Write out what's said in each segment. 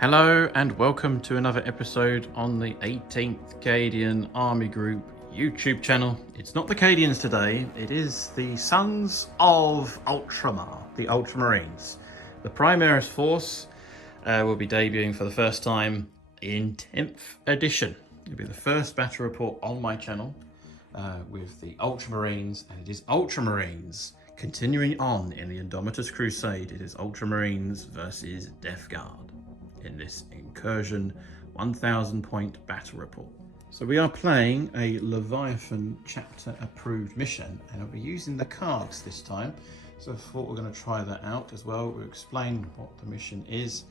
Hello and welcome to another episode on the 18th Cadian Army Group YouTube channel. It's not the Cadians today, it is the Sons of Ultramar, the Ultramarines. The Primaris Force will be debuting for the first time in 10th edition. It'll be the first battle report on my channel with the Ultramarines, and it is Ultramarines continuing on in the Indomitus Crusade. It is Ultramarines versus Deathguard in this incursion 1000 point battle report. So we are playing a Leviathan chapter approved mission, and I'll be using the cards this time. So I thought we're going to try that out as well. We'll explain what the mission is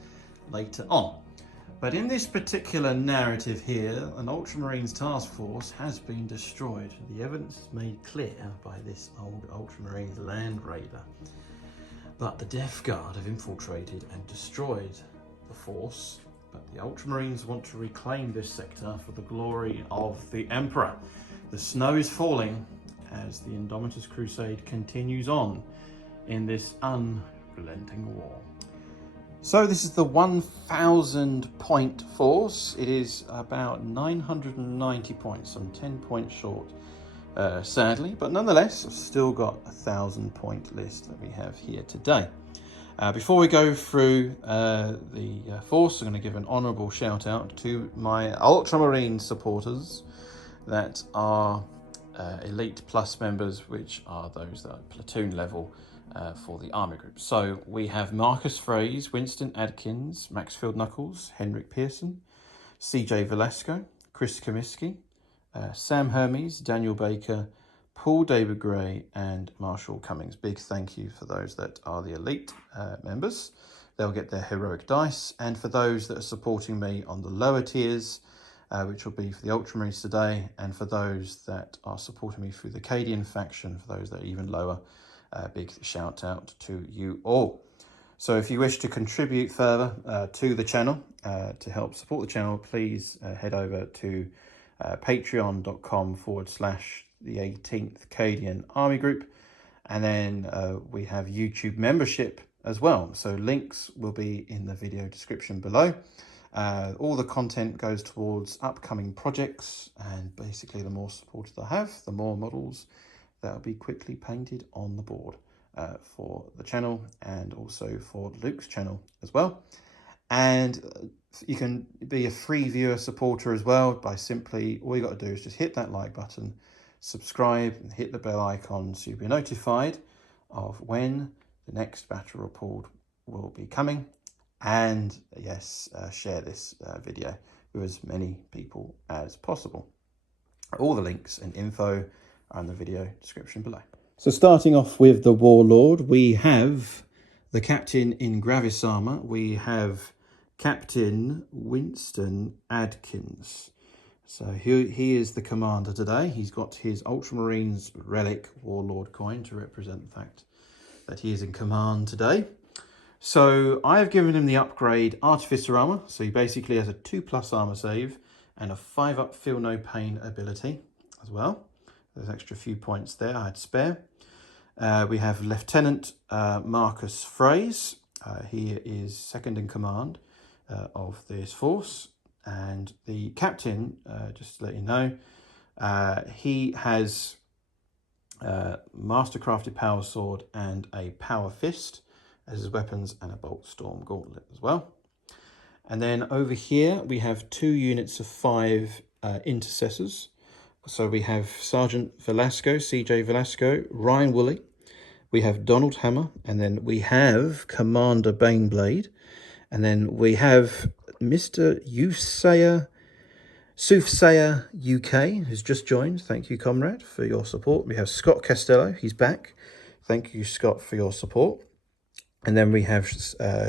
later on. But in this particular narrative here, an Ultramarines task force has been destroyed. The evidence is made clear by this old Ultramarines land raider. But the Deathguard have infiltrated and destroyed the force, but the Ultramarines want to reclaim this sector for the glory of the Emperor. The snow is falling as the Indomitus Crusade continues on in this unrelenting war. So this is the 1000 point force. It is about 990 points, some 10 points short, sadly, but nonetheless I've still got a 1000 point list that we have here today. Before we go through the force, I'm going to give an honourable shout out to my Ultramarine supporters that are Elite Plus members, which are those that are platoon level for the Army Group. So we have Marcus Fraze, Winston Adkins, Maxfield Knuckles, Henrik Pearson, CJ Velasco, Chris Comiskey, Sam Hermes, Daniel Baker, Paul David Gray and Marshall Cummings. Big thank you for those that are the elite members. They'll get their heroic dice. And for those that are supporting me on the lower tiers, which will be for the Ultramarines today, and for those that are supporting me through the Cadian faction, for those that are even lower, big shout out to you all. So if you wish to contribute further to the channel, to help support the channel, please head over to patreon.com/ the 18th Cadian Army Group, and then we have YouTube membership as well, so links will be in the video description below. All the content goes towards upcoming projects, and basically the more supporters I have, the more models that will be quickly painted on the board for the channel and also for Luke's channel as well. And you can be a free viewer supporter as well by simply, all you got to do is just hit that like button, subscribe and hit the bell icon so you'll be notified of when the next battle report will be coming. And yes, share this video with as many people as possible. All the links and info are in the video description below. So starting off with the Warlord, we have the Captain in Gravis armor. We have Captain Winston Adkins. So he is the commander today. He's got his Ultramarines relic Warlord coin to represent the fact that he is in command today. So I have given him the upgrade Artificer armor. So he basically has a 2+ armor save and a 5+ feel no pain ability as well. There's an extra few points there I had spare. We have Lieutenant Marcus Fraze. He is second in command of this force. And the captain, just to let you know, he has mastercrafted power sword and a power fist as his weapons, and a bolt storm gauntlet as well. And then over here we have 2 units of 5 intercessors. So we have Sergeant Velasco, CJ Velasco, Ryan Woolley, we have Donald Hammer, and then we have Commander Baneblade, and then we have Mr. Soothsayer UK, who's just joined. Thank you, comrade, for your support. We have Scott Costello, he's back. Thank you, Scott, for your support. And then we have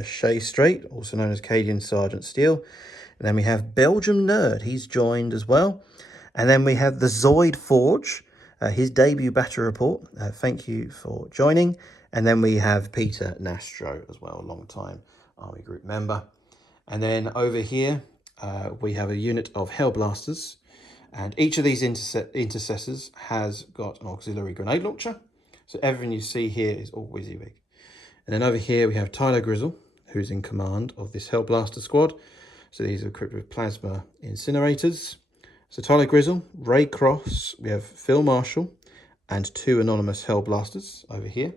Shay Strait, also known as Cadian Sergeant Steele. And then we have Belgium Nerd, he's joined as well. And then we have the Zoid Forge, his debut battle report. Thank you for joining. And then we have Peter Nastro as well, a long-time Army Group member. And then over here, we have a unit of Hellblasters. And each of these intercessors has got an auxiliary grenade launcher. So everything you see here is all WYSIWYG. And then over here, we have Tyler Grizzle, who's in command of this Hellblaster squad. So these are equipped with plasma incinerators. So Tyler Grizzle, Ray Cross, we have Phil Marshall, and 2 anonymous Hellblasters over here.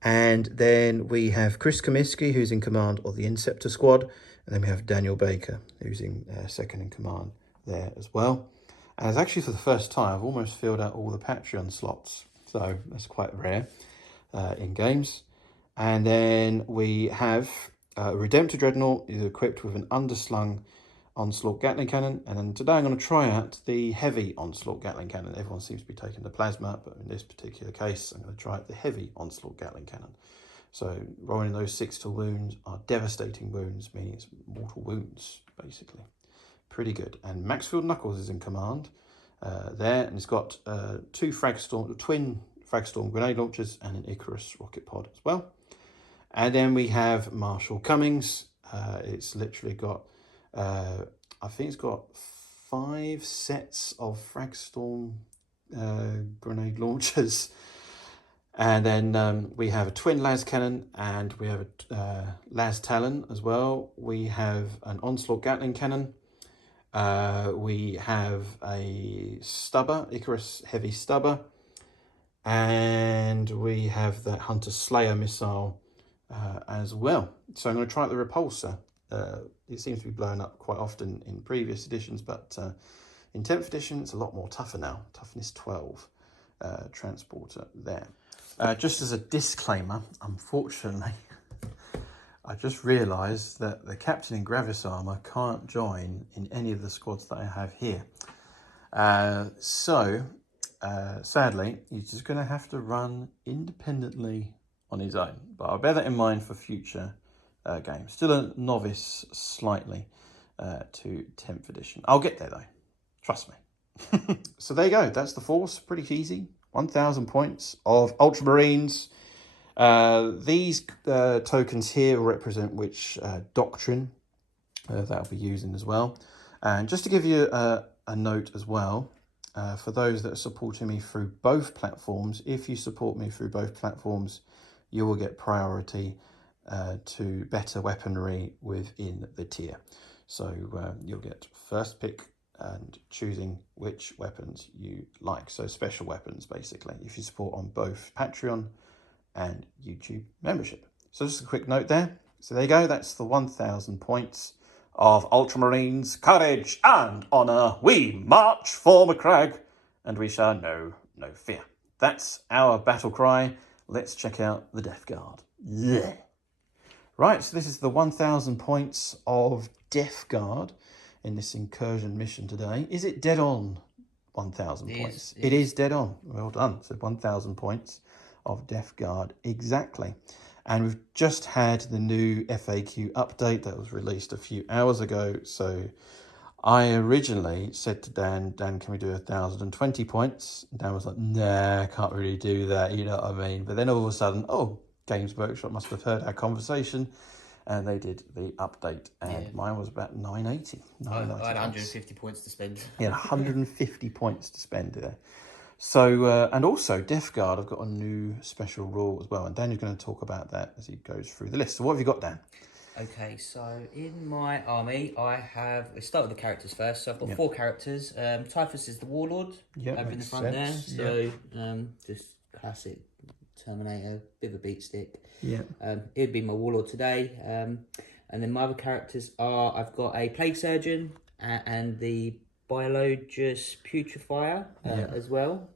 And then we have Chris Comiskey, who's in command of the Inceptor squad. And then we have Daniel Baker, who's in second in command there as well. And it's actually for the first time, I've almost filled out all the Patreon slots. So that's quite rare in games. And then we have Redemptor Dreadnought is equipped with an underslung Onslaught Gatling Cannon, and then today I'm going to try out the heavy Onslaught Gatling Cannon. Everyone seems to be taking the plasma, but in this particular case I'm going to try out the heavy Onslaught Gatling Cannon. So rolling those 6 to wounds are devastating wounds, meaning it's mortal wounds, basically. Pretty good. And Maxfield Knuckles is in command there, and it's got 2 twin Fragstorm grenade launchers and an Icarus rocket pod as well. And then we have Marshall Cummings. It's literally got I think it's got 5 sets of Fragstorm grenade launchers. And then we have a twin Las Cannon, and we have a Las Talon as well. We have an Onslaught Gatling Cannon. We have a Stubber, Icarus Heavy Stubber. And we have the Hunter Slayer missile as well. So I'm going to try out the Repulsor. It seems to be blown up quite often in previous editions, but in 10th edition it's a lot more tougher now. Toughness 12 transporter there. Just as a disclaimer, unfortunately, I just realised that the Captain in Gravis Armour can't join in any of the squads that I have here. Sadly, he's just going to have to run independently on his own. But I'll bear that in mind for future games. Still a novice slightly to 10th edition. I'll get there though, trust me. So there you go, that's the force, pretty easy. 1,000 points of Ultramarines. These tokens here represent which doctrine that I'll be using as well. And just to give you a note as well, for those that are supporting me through both platforms, if you support me through both platforms, you will get priority to better weaponry within the tier. So you'll get first pick and choosing which weapons you like. So special weapons, basically, if you support on both Patreon and YouTube membership. So just a quick note there. So there you go. That's the 1,000 points of Ultramarines, courage and honour. We march for Macleod, and we shall know no fear. That's our battle cry. Let's check out the Deathguard. Yeah. Right, so this is the 1,000 points of Deathguard in this incursion mission today. Is it dead on 1,000 points? It is dead on. Well done. So 1,000 points of Deathguard exactly. And we've just had the new FAQ update that was released a few hours ago. So I originally said to Dan, can we do 1,020 points? And Dan was like, nah, I can't really do that, you know what I mean? But then all of a sudden, Games Workshop must have heard our conversation, and they did the update, and mine was about 980. I had 150 points to spend. Yeah, 150 points to spend there. So, and also Deathguard, I've got a new special rule as well, and Daniel's going to talk about that as he goes through the list. So what have you got, Dan? Okay, so in my army, let's start with the characters first. So I've got 4 characters. Typhus is the warlord over in the front there. So just classic Terminator, bit of a beat stick. Yeah. He'd be my warlord today. And then my other characters are, I've got a plague surgeon and the biologist putrefier as well.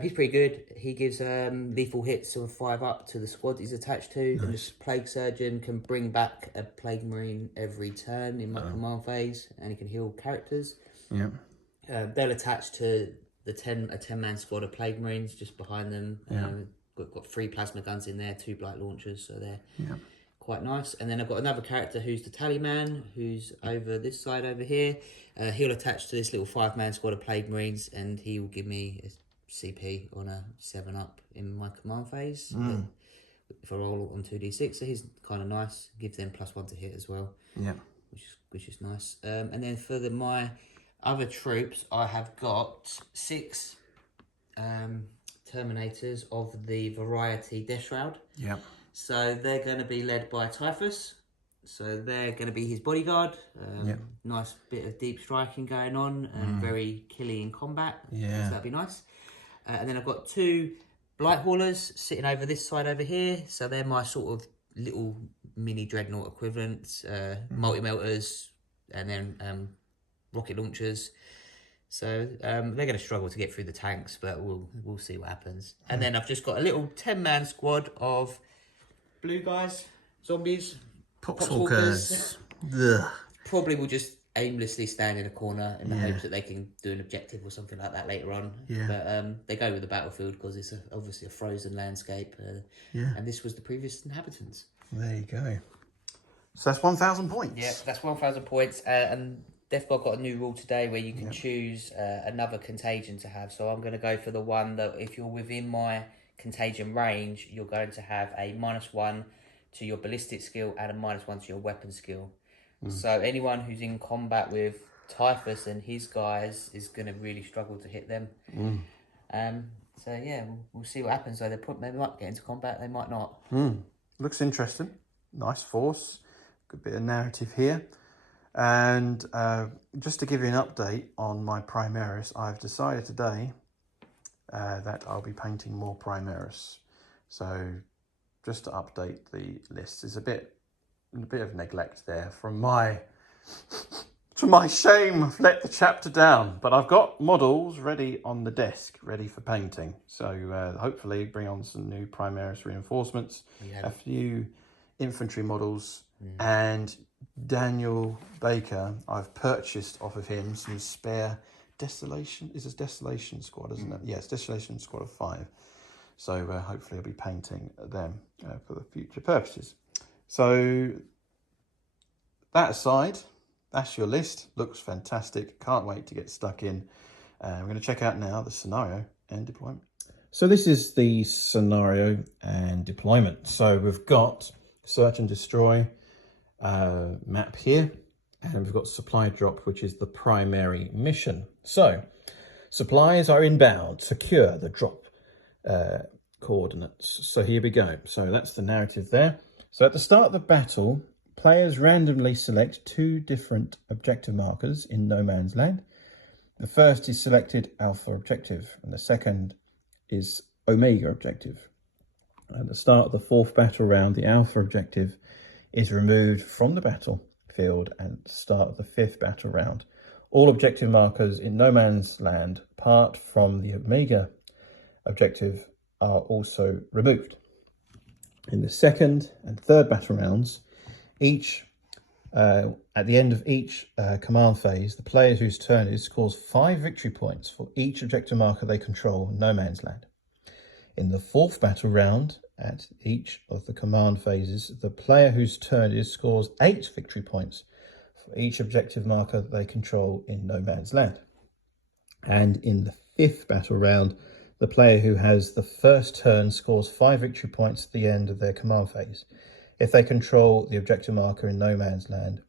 He's pretty good. He gives lethal hits of 5 up to the squad he's attached to. Nice. And this plague surgeon can bring back a plague marine every turn in my command phase, and he can heal characters. Yeah. They'll attach to a 10-man squad of plague marines just behind them. Yeah. Got 3 plasma guns in there, 2 blight launchers, so they're quite nice. And then I've got another character who's the tallyman, who's over this side over here. He'll attach to this little 5-man squad of plague marines, and he will give me CP on a 7-up in my command phase. If I roll on 2d6, so he's kind of nice. Gives them +1 to hit as well. Yeah, which is nice. And then for my other troops, I have got 6 Terminators of the variety Death Shroud. Yeah. So they're going to be led by Typhus. So they're going to be his bodyguard. Nice bit of deep striking going on and very killy in combat. Yeah. So that'd be nice. And then I've got 2 Blight Haulers sitting over this side over here. So they're my sort of little mini dreadnought equivalents, multi-melters, and then rocket launchers. So they're going to struggle to get through the tanks, but we'll see what happens. And then I've just got a little 10-man squad of blue guys, zombies, Poxwalkers. Probably will just aimlessly stand in a corner in the hopes that they can do an objective or something like that later on. Yeah. But they go with the battlefield because it's obviously a frozen landscape. And this was the previous inhabitants. There you go. So that's 1,000 points. Yeah, that's 1,000 points. And Deathguard got a new rule today where you can choose another contagion to have. So I'm going to go for the one that if you're within my contagion range, you're going to have a -1 to your ballistic skill and a -1 to your weapon skill. So anyone who's in combat with Typhus and his guys is going to really struggle to hit them. So yeah, we'll see what happens. So they might get into combat, they might not. Looks interesting. Nice force. Good bit of narrative here. And just to give you an update on my Primaris, I've decided today that I'll be painting more Primaris. So just to update the list, there's a bit of neglect there from my to my shame. I've let the chapter down, but I've got models ready on the desk, ready for painting. So hopefully bring on some new Primaris reinforcements, a few infantry models, and Daniel Baker, I've purchased off of him some spare Desolation. It's a Desolation squad, isn't it? Yes, Desolation squad of 5. So hopefully I'll be painting them for the future purposes. So that aside, that's your list. Looks fantastic. Can't wait to get stuck in. We're going to check out now the scenario and deployment. So this is the scenario and deployment. So we've got search and destroy map here, and we've got supply drop, which is the primary mission. So supplies are inbound. Secure the drop coordinates. So here we go. So that's the narrative there. So at the start of the battle, players randomly select 2 different objective markers in no man's land. The first is selected Alpha objective, and the second is Omega objective. At the start of the 4th battle round, the Alpha objective is removed from the battlefield, and at the start of the 5th battle round, all objective markers in no man's land, apart from the Omega objective, are also removed. In the 2nd and 3rd battle rounds, at the end of each command phase, the player whose turn it is scores 5 victory points for each objective marker they control in no man's land. In the 4th battle round, at each of the command phases, the player whose turn it is scores 8 victory points for each objective marker they control in no man's land. And in the 5th battle round, the player who has the first turn scores 5 victory points at the end of their command phase. If they control the objective marker in no man's land,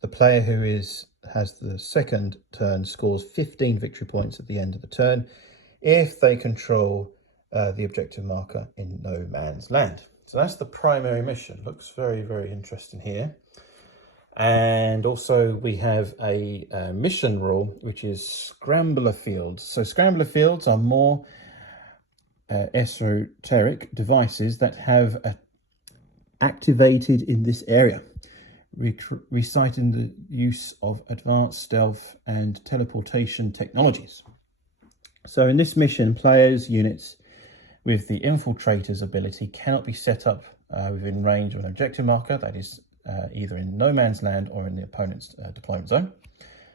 the player who has the second turn scores 15 victory points at the end of the turn if they control the objective marker in no man's land. So that's the primary mission. Looks very, very interesting here. And also we have a mission rule, which is scrambler fields. So scrambler fields are more esoteric devices that have activated in this area, reciting the use of advanced stealth and teleportation technologies. So in this mission, players' units with the infiltrator's ability cannot be set up within range of an objective marker, that is either in no man's land or in the opponent's deployment zone.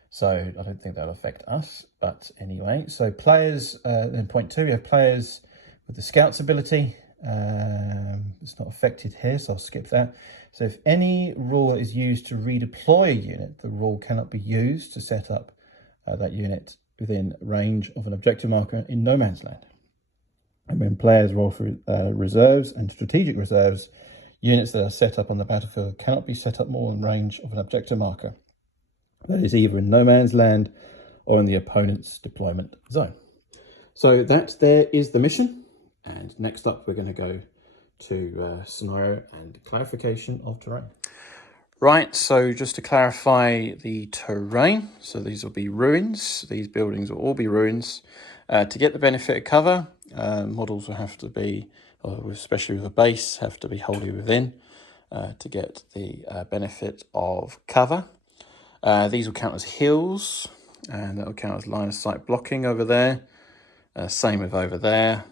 So I don't think that'll affect us, but anyway. So players, in point 2, we have players with the scout's ability. It's not affected here, so I'll skip that. So if any rule is used to redeploy a unit, the rule cannot be used to set up that unit within range of an objective marker in no man's land. And when players roll for reserves and strategic reserves, units that are set up on the battlefield cannot be set up more in range of an objective marker. That is either in no man's land or in the opponent's deployment zone. So that there is the mission. And next up, we're going to go to scenario and clarification of terrain. Right, so just to clarify the terrain, so these will be ruins. These buildings will all be ruins. To get the benefit of cover, models will have to be, or especially with a base, have to be wholly within to get the benefit of cover. These will count as hills, and that will count as line of sight blocking over there. Same with over there,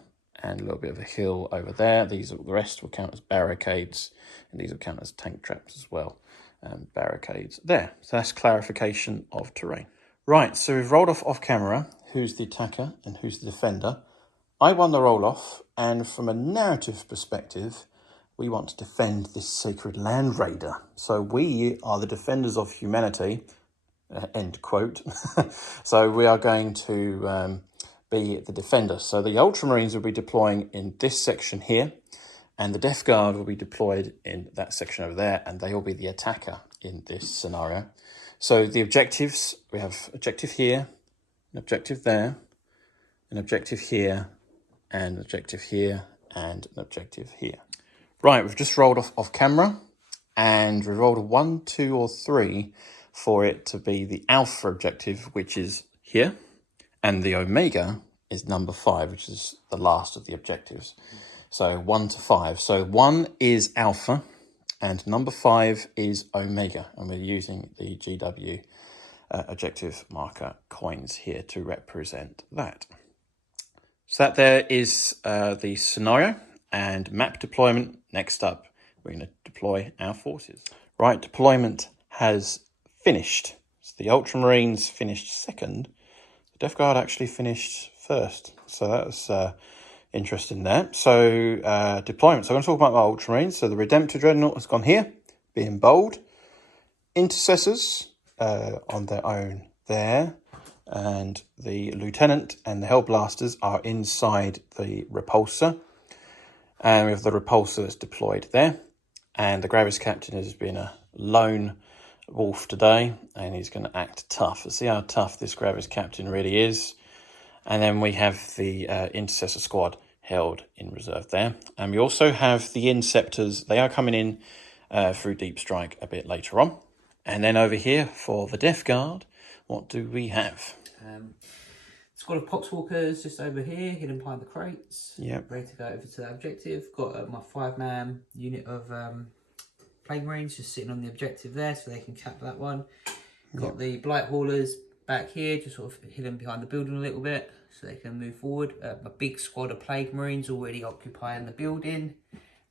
and a little bit of a hill over there. The rest will count as barricades, and these will count as tank traps as well. Barricades there. So that's clarification of terrain. Right, so we've rolled off camera who's the attacker and who's the defender. I won the roll off, and from a narrative perspective, we want to defend this sacred land raider. So we are the defenders of humanity, end quote. So we are going to be the defender. So the Ultramarines will be deploying in this section here, and the Deathguard will be deployed in that section over there, and they will be the attacker in this scenario. So the objectives, we have objective here, an objective there, an objective here, and an objective here, and an objective here. Right, we've just rolled off camera, and we rolled a 1, 2, or 3 for it to be the alpha objective, which is here, and the omega is number 5, which is the last of the objectives. So 1 to 5. So 1 is alpha, and number 5 is omega, and we're using the GW objective marker coins here to represent that. So that there is the scenario and map deployment. Next up, we're going to deploy our forces. Right, deployment has finished. So the Ultramarines finished second. The Deathguard actually finished first. So that's interesting there. So deployment. So I'm going to talk about my Ultramarines. So the Redemptor Dreadnought has gone here, being bold. Intercessors on their own there. And the Lieutenant and the Hellblasters are inside the Repulsor. And we have the Repulsor that's deployed there. And the Gravis Captain has been a lone wolf today, and he's going to act tough. Let's see how tough this Gravis Captain really is. And then we have the Intercessor Squad held in reserve there. And we also have the Inceptors. They are coming in through Deep Strike a bit later on. And then over here for the Deathguard, what do we have? Squad of Poxwalkers just over here, hidden behind the crates. Yep. Ready to go over to that objective. Got my 5-man unit of Plague Marines just sitting on the objective there, so they can cap that one. Got the Blight Haulers back here, just sort of hidden behind the building a little bit, so they can move forward. A big squad of Plague Marines already occupying the building.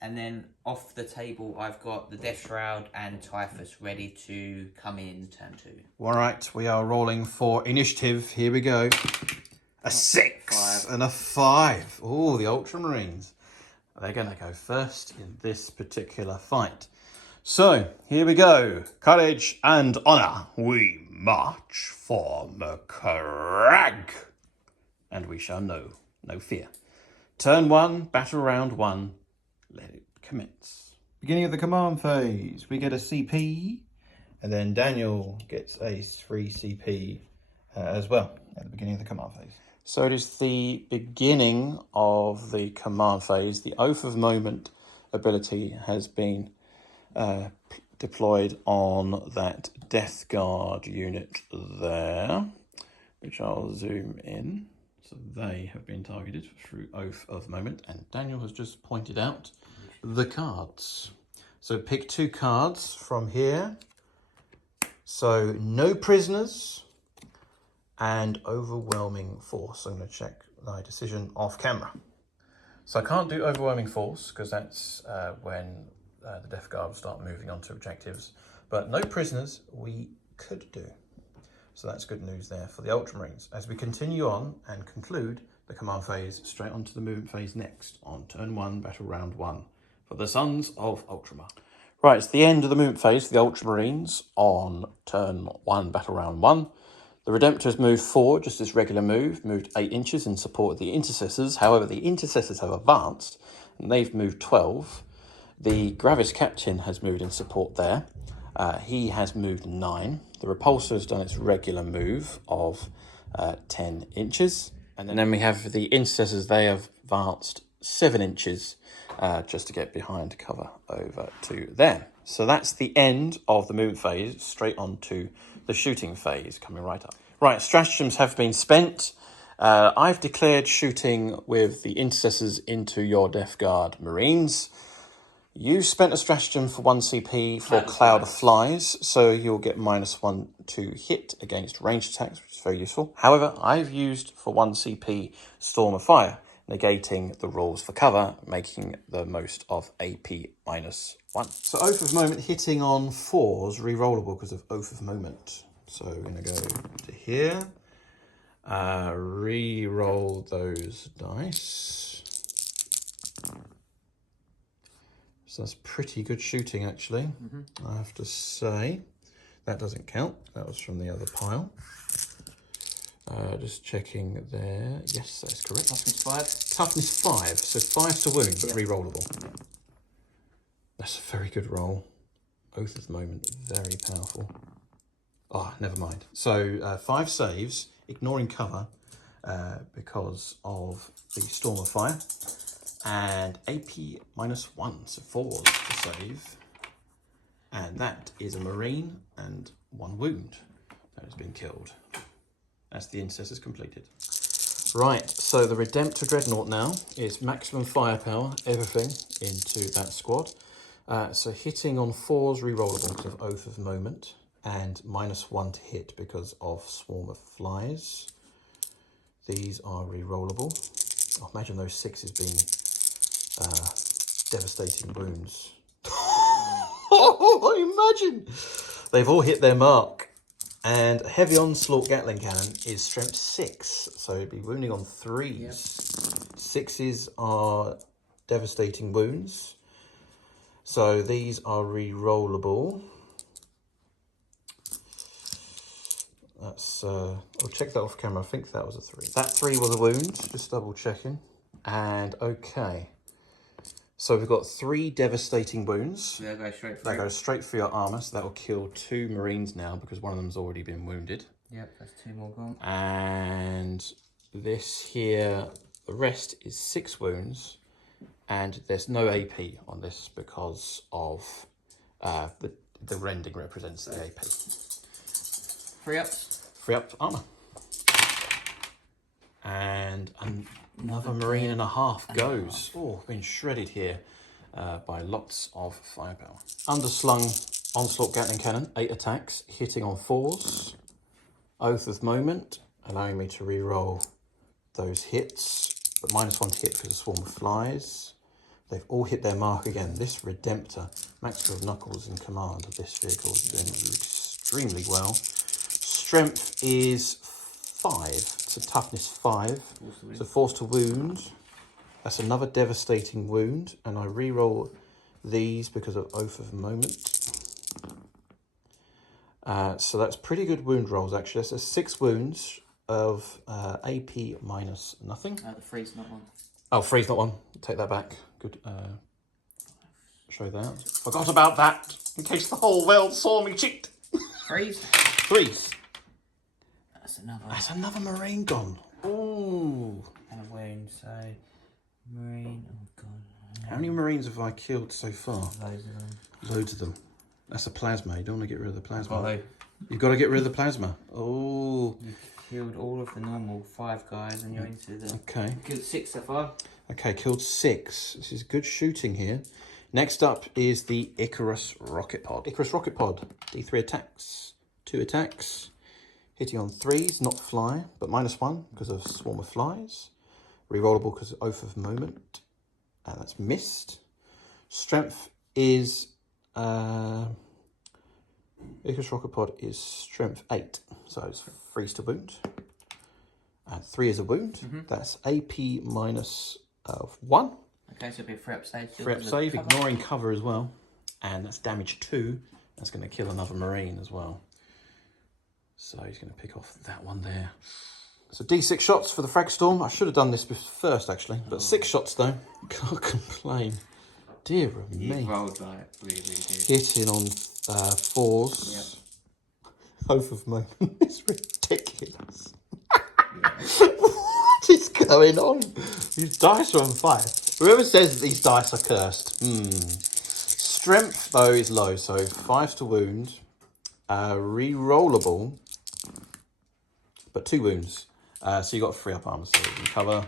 And then off the table, I've got the Death Shroud and Typhus ready to come in turn 2. All right, we are rolling for initiative. Here we go. A 6 and a 5. Oh, the Ultramarines. They're going to go first in this particular fight. So, here we go. Courage and honour. We march for Macleod. And we shall know no fear. Turn 1, battle round 1. Let it commence. Beginning of the command phase, we get a CP, and then Daniel gets a 3 CP as well at the beginning of the command phase. So it is the beginning of the command phase, the Oath of Moment ability has been deployed on that Deathguard unit there, which I'll zoom in. So they have been targeted through Oath of Moment, and Daniel has just pointed out the cards. So pick 2 cards from here. So no prisoners and overwhelming force. I'm going to check my decision off camera. So I can't do overwhelming force because that's when the Death Guard will start moving on to objectives. But no prisoners we could do. So that's good news there for the Ultramarines. As we continue on and conclude the command phase, straight onto the movement phase next on turn 1, battle round 1 for the Sons of Ultramar. Right, it's the end of the movement phase for the Ultramarines on turn 1, battle round 1. The Redemptors moved forward, just as regular moved 8 inches in support of the Intercessors. However, the Intercessors have advanced, and they've moved 12. The Gravis Captain has moved in support there. He has moved 9. The Repulsor has done its regular move of 10 inches. And then we have the Intercessors, they have advanced 7 inches just to get behind cover over to them. So that's the end of the movement phase, straight on to the shooting phase coming right up. Right, stratagems have been spent. I've declared shooting with the Intercessors into your Deathguard Marines. You spent a stratagem for 1 CP for Cloud of Flies, so you'll get -1 to hit against ranged attacks, which is very useful. However, I've used for 1 CP Storm of Fire, negating the rules for cover, making the most of AP -1. So Oath of Moment hitting on 4s, re-rollable because of Oath of Moment. So we're going to go to here, re-roll those dice. So that's pretty good shooting, actually, I have to say. That doesn't count. That was from the other pile. Just checking there. Yes, that's correct. Toughness 5. Toughness 5. So 5 to wound, but re-rollable. That's a very good roll. Oath of Moment, very powerful. Oh, never mind. So 5 saves, ignoring cover because of the Storm of Fire. And AP -1, so 4 to save. And that is a Marine and 1 wound that has been killed. That's the Intercessors completed. Right, so the Redemptor Dreadnought now is maximum firepower, everything into that squad. So hitting on 4s re-rollable because of Oath of Moment, and -1 to hit because of Swarm of Flies. These are re-rollable. Oh, imagine those 6s being devastating wounds. Imagine! They've all hit their mark. And Heavy Onslaught Gatling Cannon is strength 6, so it'd be wounding on 3s. Yep. 6s are devastating wounds. So these are re-rollable. That's I'll check that off camera. I think that was a 3. That 3 was a wound, just double checking. And okay. So we've got 3 devastating wounds. That goes straight for That goes straight for your armour, so that will kill 2 Marines now because one of them's already been wounded. Yep, that's 2 more gone. And this here, the rest is 6 wounds, and there's no AP on this because of the rending represents the AP. 3 ups. 3 up armour. And another Marine and a half goes. Oh, been shredded here by lots of firepower. Underslung Onslaught Gatling Cannon, 8 attacks, hitting on 4s. Oath of Moment, allowing me to re-roll those hits, but -1 to hit because of Swarm of Flies. They've all hit their mark again. This Redemptor, Macleod Knuckles in command of this vehicle, is doing extremely well. Strength is 5, so toughness 5, so force to wound. That's another devastating wound, and I re-roll these because of Oath of Moment. So that's pretty good wound rolls, actually. So 6 wounds of AP -0. The 3's not 1. Oh, 3's not 1. Take that back. Good. Show that. Forgot about that, in case the whole world saw me cheat. 3's? 3's. That's another Marine gone. Ooh. And a wound, so Marine, oh god. How many Marines have I killed so far? Loads of them. Loads of them. That's a plasma. You don't want to get rid of the plasma. Oh, You've got to get rid of the plasma. Oh. you've killed all of the normal 5 guys and you're into the... Okay. You've killed 6 so far. Okay, killed 6. This is good shooting here. Next up is the Icarus rocket pod. Icarus rocket pod, D3 attacks, 2 attacks, hitting on 3s, not fly, but -1 because of swarm of flies. Rerollable because of oath of moment, and that's missed. Strength is Icarus rocket pod is strength 8, so it's 3 to wound, and 3 is a wound. That's AP minus 1. Okay, so it'll be a free up save. Free up save, ignoring cover as well. And that's damage 2. That's going to kill another Marine as well. So he's going to pick off that one there. So D6 shots for the frag storm. I should have done this first actually, but 6 shots though. Can't complain. Dear me. You rolled like really good. Hitting on 4s. Yep. Oath of moment. It's ridiculous. What is going on? These dice are on fire. Whoever says that these dice are cursed. Strength, though, is low, so 5 to wound. Re-rollable, but 2 wounds. So you got 3 up armor saves and cover.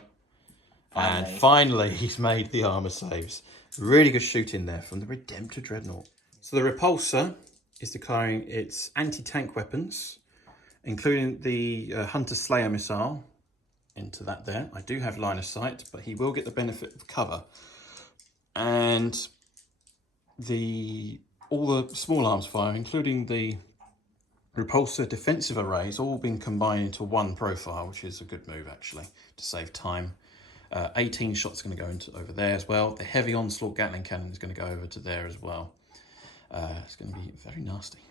And finally, he's made the armor saves. Really good shooting there from the Redemptor Dreadnought. So the Repulsor is declaring its anti-tank weapons, including the Hunter Slayer missile. Into that there. I do have line of sight, but he will get the benefit of cover. And all the small arms fire, including the repulsor defensive array, has all been combined into one profile, which is a good move actually to save time. 18 shots going to go into over there as well. The heavy onslaught Gatling cannon is going to go over to there as well. It's going to be very nasty.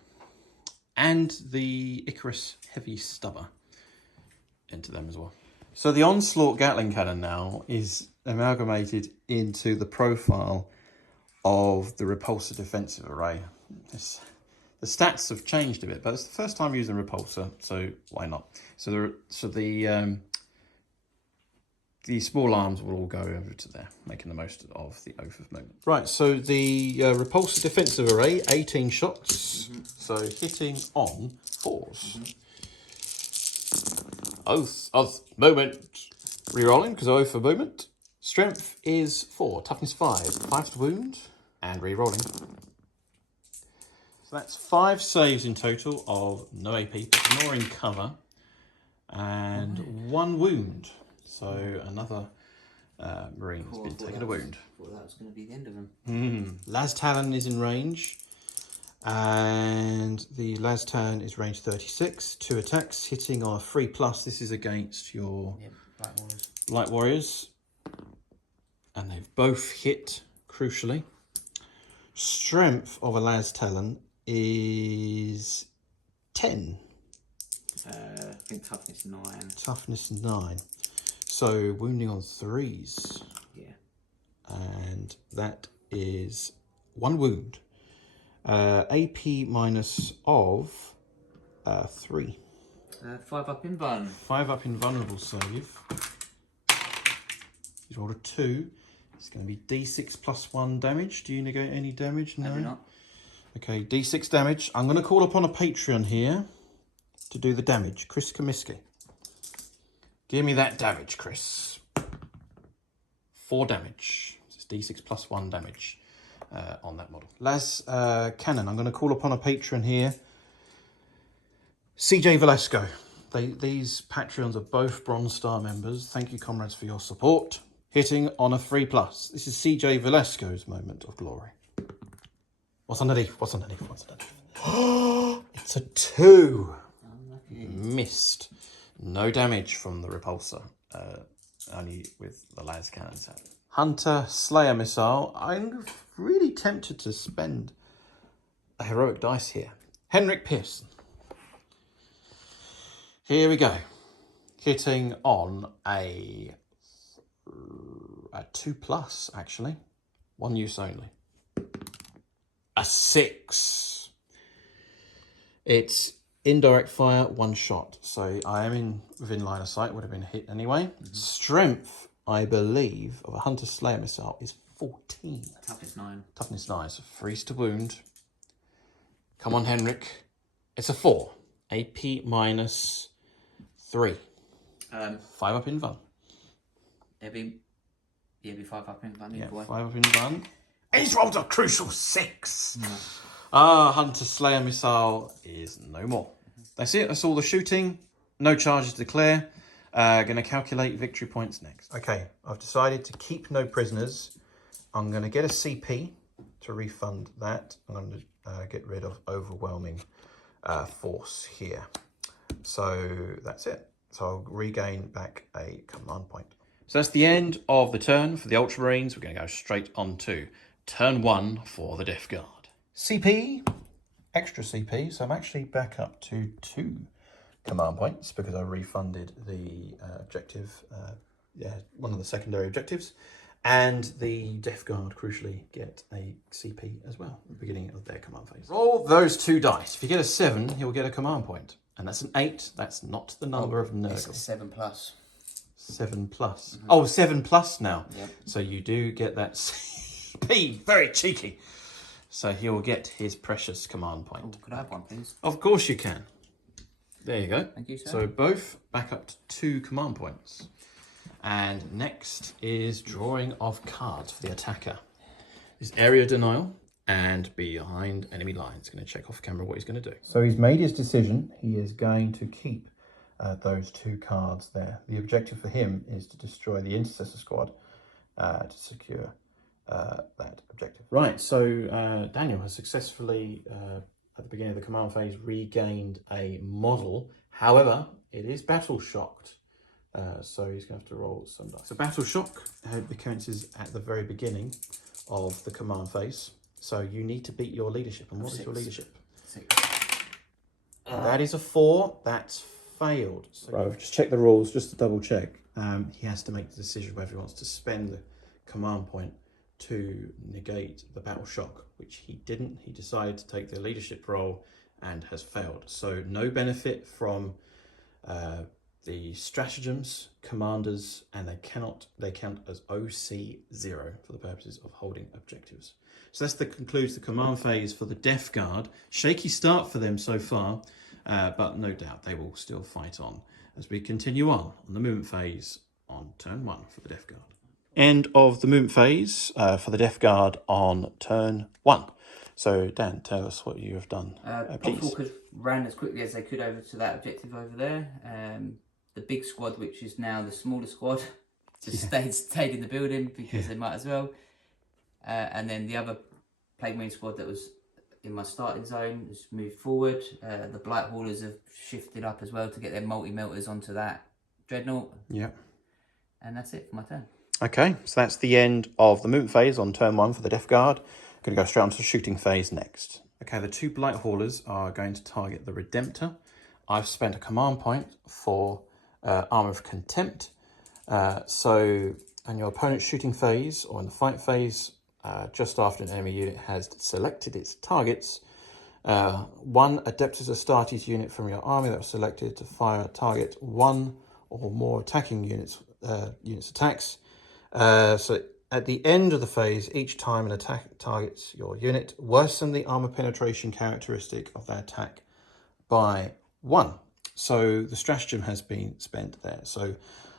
And the Icarus heavy stubber into them as well. So the onslaught Gatling cannon now is amalgamated into the profile of the repulsor defensive array. The stats have changed a bit, but it's the first time using repulsor, so why not? So the small arms will all go over to there, making the most of the oath of moment. Right, so the repulsor defensive array, 18 shots, so hitting on 4s. Oath of moment. Rerolling because oath of moment. Strength is 4, toughness 5, 5 to wound, and rerolling. So that's 5 saves in total of no AP, ignoring cover, and 1 wound. So another Marine has been taken a wound. I thought that was going to be the end of him. Las Talon is in range. And the Laztan is range 36, 2 attacks, hitting on a 3+. This is against your Light Warriors. And they've both hit, crucially. Strength of a Laztalon is 10. I think toughness 9. Toughness 9. So wounding on 3s. Yeah. And that is 1 wound. AP minus of 3. 5 up in Vun. 5 up in vulnerable save. He's rolled a 2. It's going to be D6 plus 1 damage. Do you negate any damage? No. Maybe not. Okay, D6 damage. I'm going to call upon a Patreon here to do the damage. Chris Comiskey. Give me that damage, Chris. 4 damage. It's D6 plus 1 damage. On that model. Las Cannon, I'm going to call upon a patron here. CJ Velasco. These Patreons are both Bronze Star members. Thank you, comrades, for your support. Hitting on a 3+. This is CJ Velasco's moment of glory. What's underneath? What's underneath? What's underneath? It's a 2. Missed. No damage from the repulsor. Only with the Las Cannons. Hunter Slayer missile. I'm really tempted to spend a heroic dice here. Henrik Pearson. Here we go. Hitting on a 2+, actually. 1 use only. A 6. It's indirect fire, 1 shot. So I am within line of sight. Would have been a hit anyway. Strength, I believe, of a Hunter Slayer missile is 14. Toughness 9. Toughness 9, so freeze to wound. Come on, Henrik. It's a 4. AP minus 3. 5 up in Van. It'll be 5 up in Van. Yeah, 5 up in Van. He's rolled a crucial 6. Hunter Slayer missile is no more. That's it. That's all the shooting. No charges to declare. Going to calculate victory points next. Okay, I've decided to keep no prisoners. I'm going to get a CP to refund that. And I'm going to get rid of overwhelming force here. So that's it. So I'll regain back a command point. So that's the end of the turn for the Ultramarines. We're going to go straight on to turn 1 for the Deathguard. CP, extra CP. So I'm actually back up to 2 command points because I refunded the objective, one of the secondary objectives. And the Deathguard, crucially, get a CP as well at the beginning of their command phase. Roll those 2 dice. If you get a 7, you'll get a command point. And that's an 8. That's not the number of Nurgle. It's a 7 plus. 7 plus. Oh, 7 plus now. Yep. So you do get that CP. Very cheeky. So he will get his precious command point. Oh, could I have one, please? Of course you can. There you go. Thank you, sir. So both back up to 2 command points. And next is drawing of cards for the attacker. Is area denial and behind enemy lines. Going to check off camera what he's going to do. So he's made his decision. He is going to keep those 2 cards there. The objective for him is to destroy the Intercessor Squad to secure that objective. Right, so Daniel has successfully, at the beginning of the command phase, regained a model. However, it is battle shocked. So he's going to have to roll some dice. So battle shock commences at the very beginning of the command phase. So you need to beat your leadership. And what is your leadership? 6. That is a 4. That's failed. So right, I've just checked the rules just to double check. He has to make the decision whether he wants to spend the command point to negate the battle shock, which he didn't. He decided to take the leadership role and has failed. So no benefit from the stratagems, commanders, and they count as OC0 for the purposes of holding objectives. So that concludes the command phase for the Deathguard. Shaky start for them so far, but no doubt they will still fight on as we continue on the movement phase on turn 1 for the Deathguard. End of the movement phase for the Deathguard on turn 1. So Dan, tell us what you have done, please. Walkers ran as quickly as they could over to that objective over there. The big squad, which is now the smaller squad, just stayed in the building because they might as well. And then the other Plague Marine squad that was in my starting zone has moved forward. The Blight Haulers have shifted up as well to get their multi-melters onto that Dreadnought. Yep. And that's it for my turn. Okay, so that's the end of the movement phase on turn 1 for the Deathguard. Going to go straight on to the shooting phase next. Okay, the 2 Blight Haulers are going to target the Redemptor. I've spent a command point for Armour of Contempt. So in your opponent's shooting phase or in the fight phase, just after an enemy unit has selected its targets, 1 Adeptus Astartes unit from your army that was selected to fire target 1 or more attacking units attacks. So at the end of the phase, each time an attack targets your unit, worsen the armor penetration characteristic of that attack by 1. So the stratagem has been spent there. So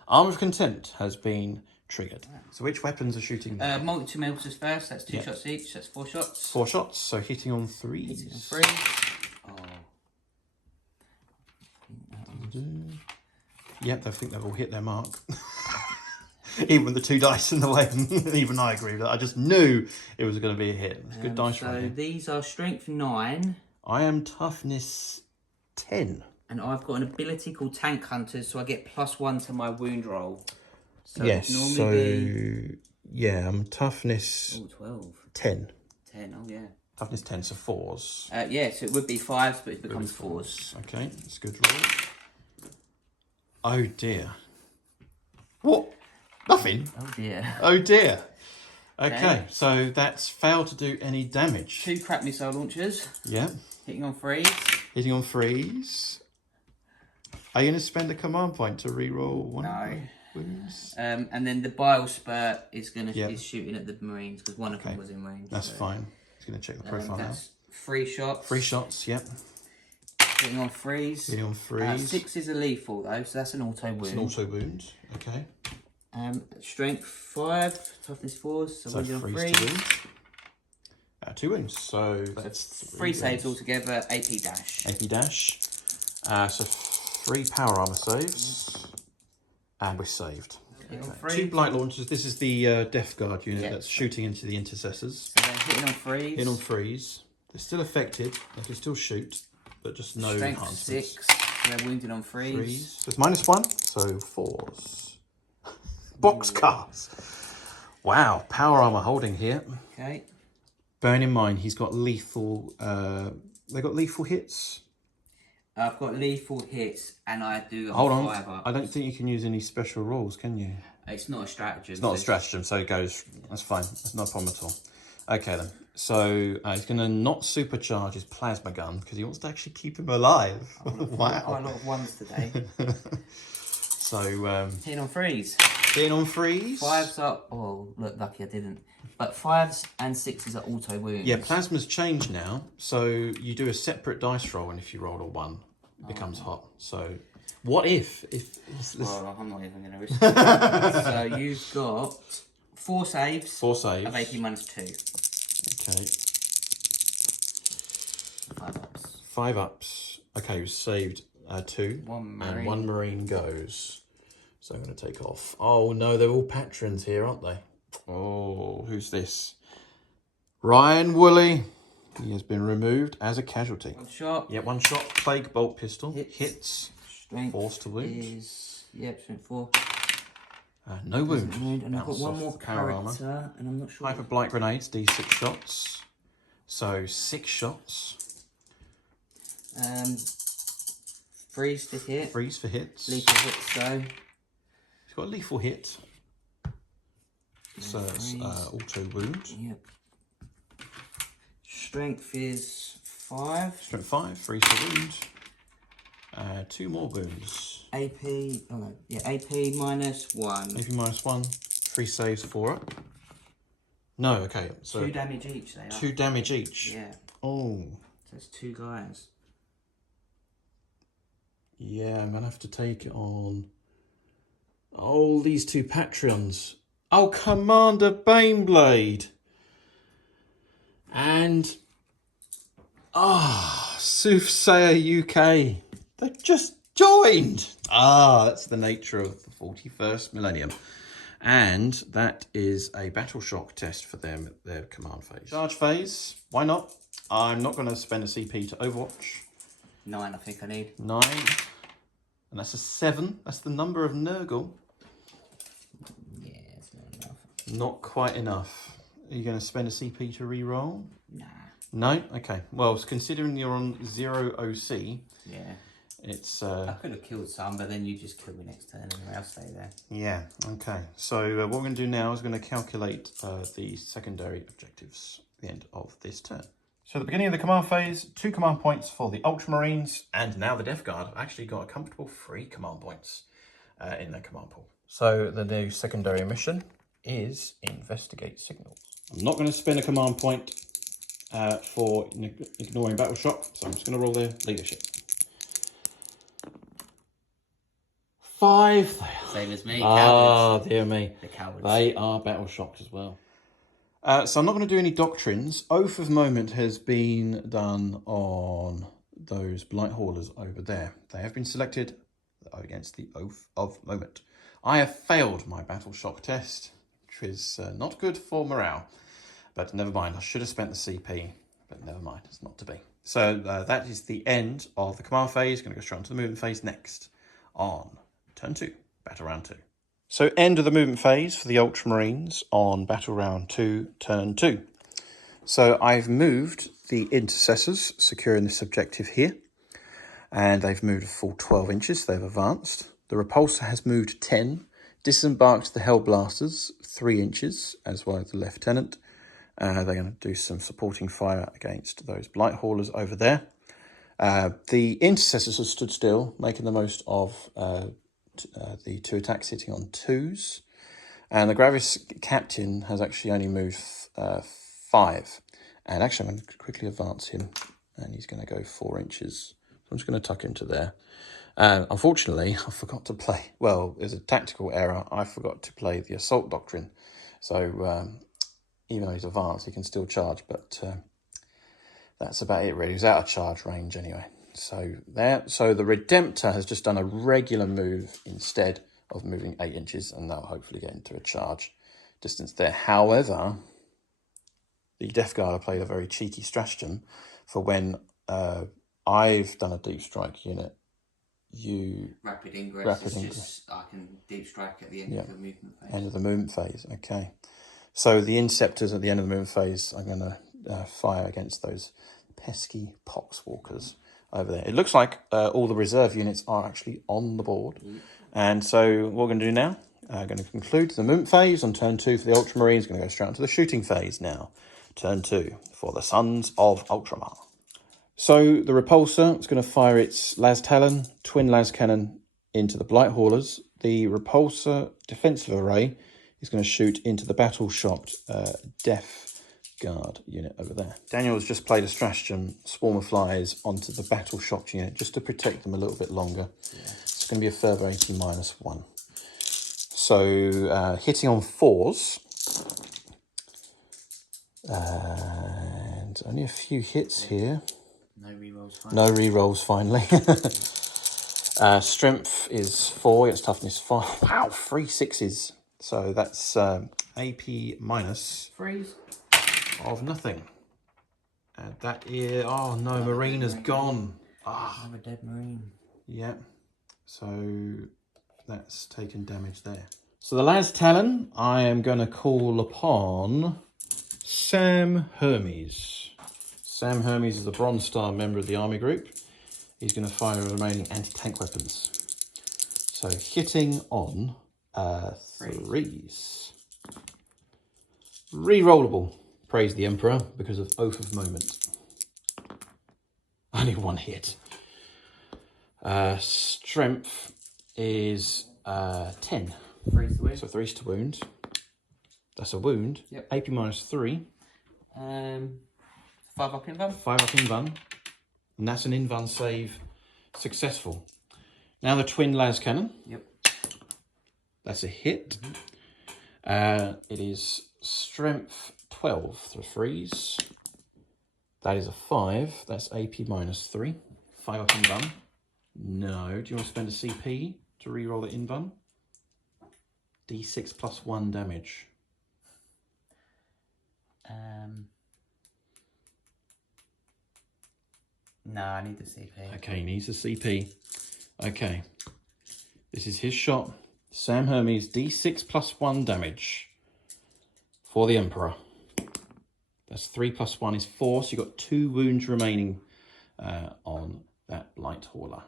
Armour of Contempt has been triggered. So which weapons are shooting? Multi-melters first. That's 2 shots each. That's 4 shots. 4 shots. So hitting on 3. Hitting on 3. Oh. Yep, I think they've all hit their mark. Even with the 2 dice in the way, even I agree with that. I just knew it was going to be a hit. It's good dice roll. So these are strength 9. I am toughness 10. And I've got an ability called Tank Hunters, so I get +1 to my wound roll. So yes, I'm toughness 12. 10. 10, oh yeah. Toughness 10, so 4s. So it would be 5s, but it becomes 4s. Okay, that's a good roll. Oh dear. What? Nothing? Oh dear. Oh dear. Okay, so that's failed to do any damage. 2 crap missile launchers. Yeah. Hitting on 3s. Hitting on 3s. Are you going to spend a command point to re-roll one? No. wounds. And then the bile spurt is is shooting at the Marines because one of them was in range. That's fine. He's going to check the profile now. That's 3 shots. 3 shots, yep. Hitting on 3s. Hitting on 3s. 6s are lethal though, so that's an auto wound. It's an auto wound, okay. Strength 5, toughness 4, so wounded on 3s. 2 wounds, so that's 3 saves altogether, AP dash. AP dash. So 3 power armor saves. And we're saved. Okay. 2 blight launchers. This is the Deathguard unit that's shooting into the intercessors. So they're hitting on 3s. Hitting on 3s. They're still affected. They can still shoot, but just no Strength enhancements. 6. They're wounded on 3s. So it's -1, so 4s. Boxcars. Wow, power armor holding here. Okay. Bearing in mind he's got lethal. They got lethal hits. I've got lethal hits, and I do. Hold on. 5 ups. I don't think you can use any special rules, can you? It's not a stratagem. It's not a stratagem, so it goes. That's fine. That's not a problem at all. Okay then. So he's going to not supercharge his plasma gun because he wants to actually keep him alive. Wow. Quite a lot of 1s today. So hitting on 3s. Hitting on 3s. 5s up. Oh, look, lucky I didn't. But 5s and 6s are auto wounds. Yeah, plasma's changed now, so you do a separate dice roll, and if you roll a 1, it becomes hot. So, what if Well, I'm not even going to risk it. So you've got 4 saves. 4 saves of AP -2. Okay. 5 ups. 5 ups. Okay, we've saved 2, 1 Marine. and 1 Marine goes. So I'm going to take off. Oh no, they're all patrons here, aren't they? Oh, who's this? Ryan Woolley. He has been removed as a casualty. 1 shot. Yeah, 1 shot. Plague bolt pistol. Hits. Strength Force to wound. Strength 4. No wound. And I've got 1 more power character, armor. and I'm not sure. Hyper blight grenades, D6 shots. So 6 shots. Freeze to hit. Freeze for hits. Lethal hit, so. He's got a lethal hit. So it's auto wound. Yep. Strength is 5. Strength 5, freeze for wound. 2 more wounds. AP, oh no, yeah, AP -1. AP -1. 3 saves, 4 up. No, okay. So 2 damage each, they are. 2 damage each. Yeah. Oh. So it's 2 guys. Yeah, I'm going to have to take it on. Oh, these 2 Patreons. Oh, Commander Baneblade. And... Soothsayer UK. They've just joined. That's the nature of the 41st millennium. And that is a battle shock test for them, their command phase. Charge phase. Why not? I'm not going to spend a CP to Overwatch. 9, I think I need. 9. And that's a 7. That's the number of Nurgle. Yeah, it's not enough. Not quite enough. Are you going to spend a CP to re-roll? Nah. No? Okay. Well, considering you're on 0 OC... Yeah. It's... I could have killed some, but then you just kill me next turn anyway. I'll stay there. Yeah, okay. So what we're going to do now is we're going to calculate the secondary objectives at the end of this turn. So at the beginning of the command phase, 2 command points for the Ultramarines, and now the Deathguard have actually got a comfortable 3 command points in their command pool. So the new secondary mission is Investigate Signals. I'm not going to spend a command point for ignoring Battle Shock, so I'm just going to roll their leadership. 5. Same as me. Cowards. Dear me. The cowards. They are battle shocked as well. So I'm not going to do any doctrines. Oath of Moment has been done on those Blight Haulers over there. They have been selected against the Oath of Moment. I have failed my battle shock test, which is not good for morale. But never mind, I should have spent the CP, but never mind, it's not to be. So that is the end of the command phase. Going to go straight on to the movement phase next on turn 2, battle round 2. So end of the movement phase for the Ultramarines on battle round 2, turn 2. So I've moved the intercessors, securing this objective here. And they've moved a full 12 inches, they've advanced. The repulsor has moved 10, disembarked the Hellblasters 3 inches, as well as the lieutenant. They're going to do some supporting fire against those Blight Haulers over there. The intercessors have stood still, making the most of the 2 attacks hitting on 2s. And the Gravis Captain has actually only moved 5. And actually, I'm going to quickly advance him. And he's going to go 4 inches. So I'm just going to tuck him to there. Unfortunately, I forgot to play... Well, there's a tactical error. I forgot to play the Assault Doctrine. So even though he's advanced, he can still charge. But that's about it, really. He's out of charge range anyway. So there. So the Redemptor has just done a regular move instead of moving 8 inches, and that'll hopefully get into a charge distance there. However, the Deathguard played a very cheeky stratagem for when I've done a deep strike unit. Rapid ingress. Just I can deep strike at the end of the movement phase. End of the movement phase. Okay. So the Inceptors at the end of the movement phase, I'm going to fire against those pesky Poxwalkers over there. It looks like all the reserve units are actually on the board. And so what we're going to do now, going to conclude the movement phase on turn 2 for the Ultramarines. Going to go straight into the shooting phase now. Turn 2 for the Sons of Ultramar. So the Repulsor is going to fire its Las Talon, twin Las Cannon into the Blight Haulers. The Repulsor defensive array is going to shoot into the battle-shocked Deathguard unit over there. Daniel has just played a stratagem, Swarm of Flies, onto the battle-shocked unit just to protect them a little bit longer. Yeah. It's going to be a further 80 -1. So hitting on 4s. And only a few hits here. No rerolls finally. No rerolls finally. Strength is 4, it's toughness 5. Wow, 3 6s. So that's AP minus freeze of nothing. And that is, oh no, Marine is gone. I have a dead Marine. Yeah, so that's taken damage there. So the Las Talon, I am going to call upon Sam Hermes. Sam Hermes is a Bronze Star member of the Army Group. He's going to fire the remaining anti-tank weapons. So hitting on 3s. Rerollable. Praise the Emperor because of Oath of Moment. Only 1 hit. Strength is 10. 3's to wound. So 3's to wound. That's a wound. Yep. AP minus 3. 5 up in van. 5 up in van. And that's an in-van save successful. Now the twin Las Cannon. Yep. That's a hit. It is strength 12 for 3s. That is a 5. That's AP minus 3. 5 up in van. No. Do you want to spend a CP to reroll the in van? D6 plus 1 damage. No, I need the CP. Okay, he needs a CP. Okay. This is his shot. Sam Hermes, D6 plus 1 damage for the Emperor. That's 3 plus 1 is 4, so you've got 2 wounds remaining on that Blight Hauler.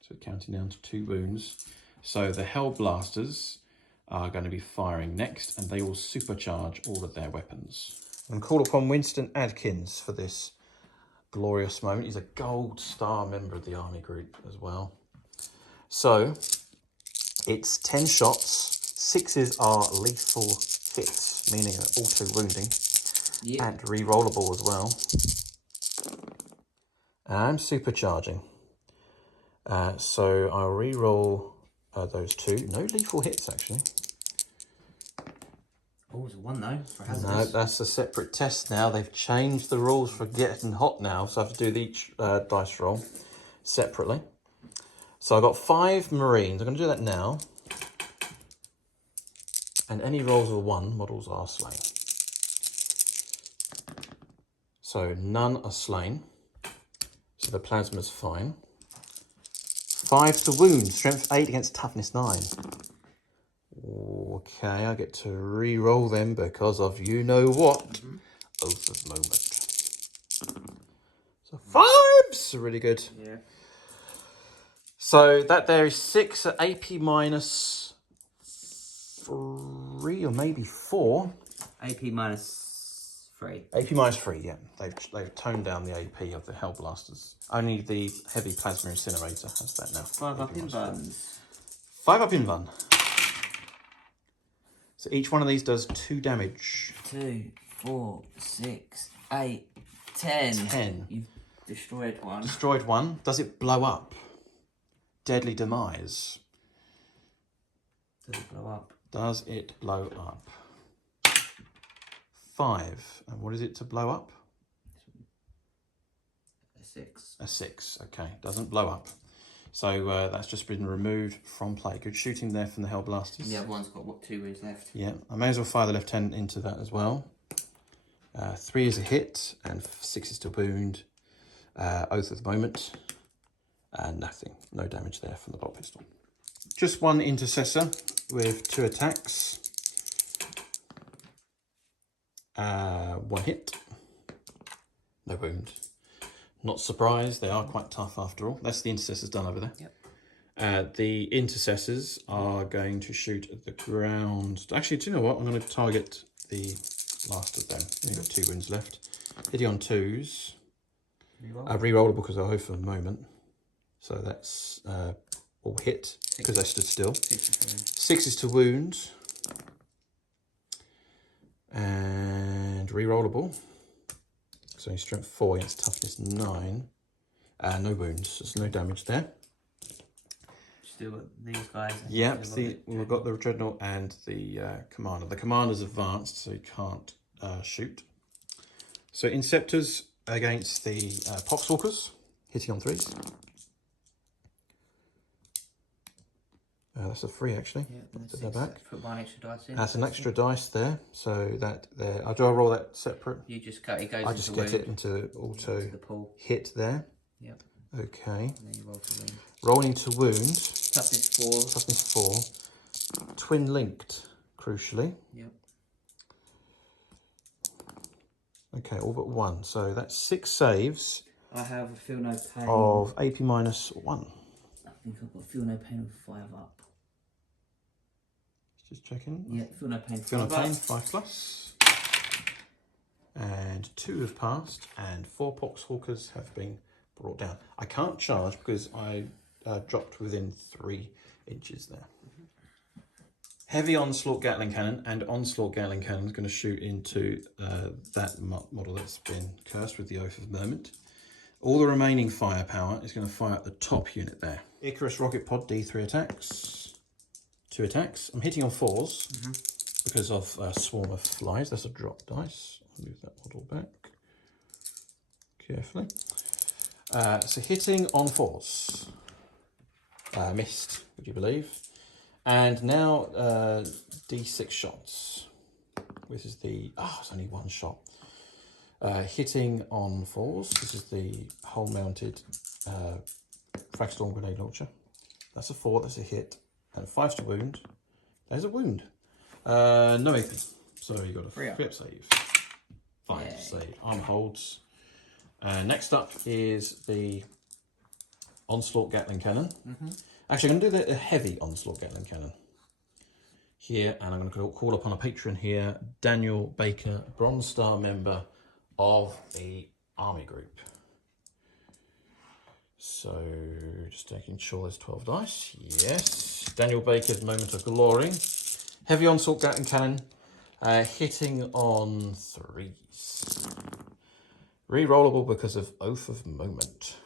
So counting down to 2 wounds. So the Hell Blasters are going to be firing next, and they will supercharge all of their weapons. I'm called upon Winston Adkins for this glorious moment. He's a Gold Star member of the Army Group as well. So it's 10 shots. 6s are lethal hits, meaning auto wounding, and re-rollable as well. And I'm supercharging. So I'll re-roll those 2. No lethal hits, actually. Oh, it's a 1 though. For hazardous. No, that's a separate test now. They've changed the rules for getting hot now, so I have to do each dice roll separately. So I've got 5 Marines. I'm going to do that now. And any rolls of a 1, models are slain. So none are slain. So the plasma's fine. 5 to wound, strength 8 against toughness 9. Okay, I get to re-roll them because of you know what. Oath of Moment. So 5s are really good. Yeah. So that there is 6 at AP minus 3 or maybe 4. AP minus 3. AP minus 3, yeah. They've toned down the AP of the Hellblasters. Only the heavy plasma incinerator has that now. 5 up in buns. 5 up in one. So each one of these does 2 damage. 2, 4, 6, 8, 10. 10. You've destroyed one. Destroyed one. Does it blow up? Deadly demise. Does it blow up? Does it blow up? 5. And what is it to blow up? A 6. A 6. Okay. Doesn't blow up. So that's just been removed from play. Good shooting there from the Hellblasters. The other one's got, what, 2 wounds left? Yeah. I may as well fire the lieutenant into that as well. 3 is a hit and 6 is to wound. Oath at the moment. And nothing. No damage there from the bolt pistol. Just 1 intercessor with 2 attacks. 1 hit. No wound. Not surprised, they are quite tough after all. That's the intercessors done over there. Yep. The intercessors are going to shoot at the ground. Actually, do you know what? I'm going to target the last of them. You've got 2 wounds left. Hitting on 2s. Rerollable because I hope for the moment. So that's all hit because they stood still. 6 is to wound. And rerollable. So strength 4 against toughness 9. No wounds, there's no damage there. Still got these guys. Yep, we've got the Dreadnought and the Commander. The Commander's advanced, so he can't shoot. So Inceptors against the Poxwalkers, hitting on 3s. That's a 3 actually. Yeah, put 1 extra dice in. That's an extra dice there, so that there. Do I roll that separate? You just cut. It goes. I just get it into auto into the pool. Hit there. Yep. Okay. And then you roll to wound. Rolling to wound. Toughness 4. Toughness 4. Twin linked, crucially. Yep. Okay, all but 1. So that's 6 saves. I have a feel no pain of AP minus 1. I think I've got feel no pain with 5 up. Just checking. Yeah, feel no pain. Feel no pain, 5 plus. And 2 have passed, and 4 Poxhawkers have been brought down. I can't charge because I dropped within 3 inches there. Heavy Onslaught Gatling Cannon and Onslaught Gatling Cannon is going to shoot into that model that's been cursed with the Oath of Moment. All the remaining firepower is going to fire at the top unit there. Icarus Rocket Pod, D3 attacks. 2 attacks. I'm hitting on 4s because of Swarm of Flies. That's a drop dice. I'll move that model back carefully. So hitting on 4s. Missed, would you believe? And now D6 shots. This is the, it's only 1 shot. Hitting on 4s. This is the hull mounted frag storm grenade launcher. That's a 4, that's a hit. And 5's to wound. There's a wound. No AP. So you got a 3 up save. 5 to save. Arm holds. Next up is the Onslaught Gatling Cannon. Actually, I'm going to do the heavy Onslaught Gatling Cannon here, and I'm going to call upon a patron here, Daniel Baker, Bronze Star member of the Army Group. So, just making sure there's 12 dice. Yes. Daniel Baker's Moment of Glory. Heavy Onslaught Gatling Cannon. Hitting on 3s. Rerollable because of Oath of Moment.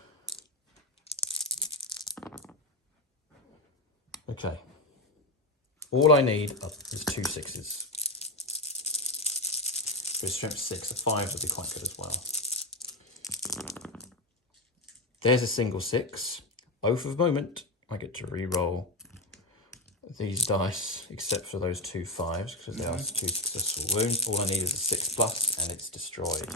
Okay. All I need is 2 6s. For strength 6, a 5 would be quite good as well. There's a single 6. Oath of Moment. I get to re-roll these dice, except for those 2 5s, because they are 2 successful wounds. All I need is a 6 plus, and it's destroyed.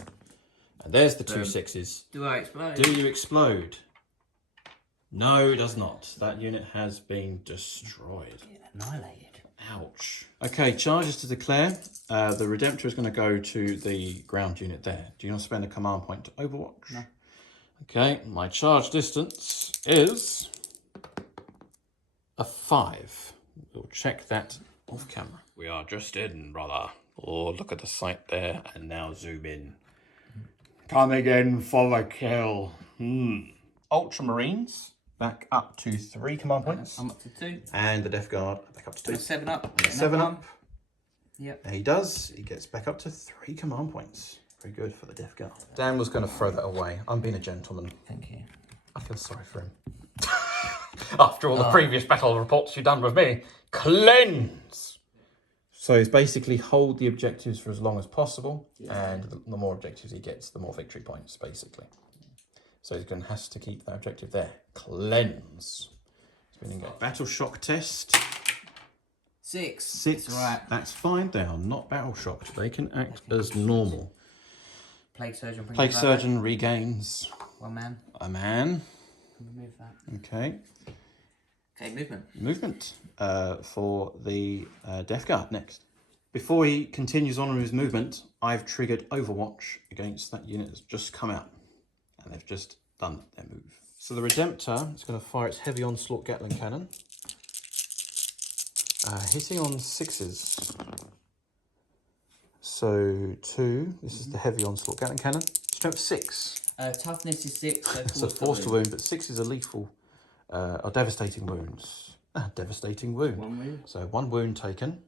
And there's the 2 6s. Do I explode? Do you explode? No, it does not. That unit has been destroyed. Annihilated. Ouch. Okay, charges to declare. The Redemptor is going to go to the ground unit there. Do you want to spend a command point to Overwatch? No. Okay, my charge distance is a 5. We'll check that off camera. We are just in, brother. Oh, look at the sight there, and now zoom in. Come again for the kill. Ultramarines back up to 3 command points. I'm up to 2. And the Deathguard back up to 2. 7 up. 7 up. Yep. There he does. He gets back up to 3 command points. Very good for the Deathguard. Dan was going to throw that away. I'm being a gentleman. Thank you. I feel sorry for him. After all the previous battle reports you've done with me. Cleanse! So he's basically hold the objectives for as long as possible. Yeah. And the more objectives he gets, the more victory points, basically. So he's going to have to keep that objective there. Cleanse. Battle shock test. 6. 6. That's right. That's fine. They are not battle shocked. They can act as normal. Plague Surgeon. Plague Surgeon regains. 1 man. A man. Remove that. Okay. Okay, movement. Movement for the Deathguard next. Before he continues on with his movement, I've triggered Overwatch against that unit that's just come out. And they've just done their move. So the Redemptor is going to fire its heavy onslaught Gatling cannon. Hitting on 6s. So 2. This is the heavy onslaught Gatling cannon. Strength 6. Toughness is 6. So force to wound, but 6 is a lethal or devastating wounds. Devastating wound. 1 wound. So 1 wound taken.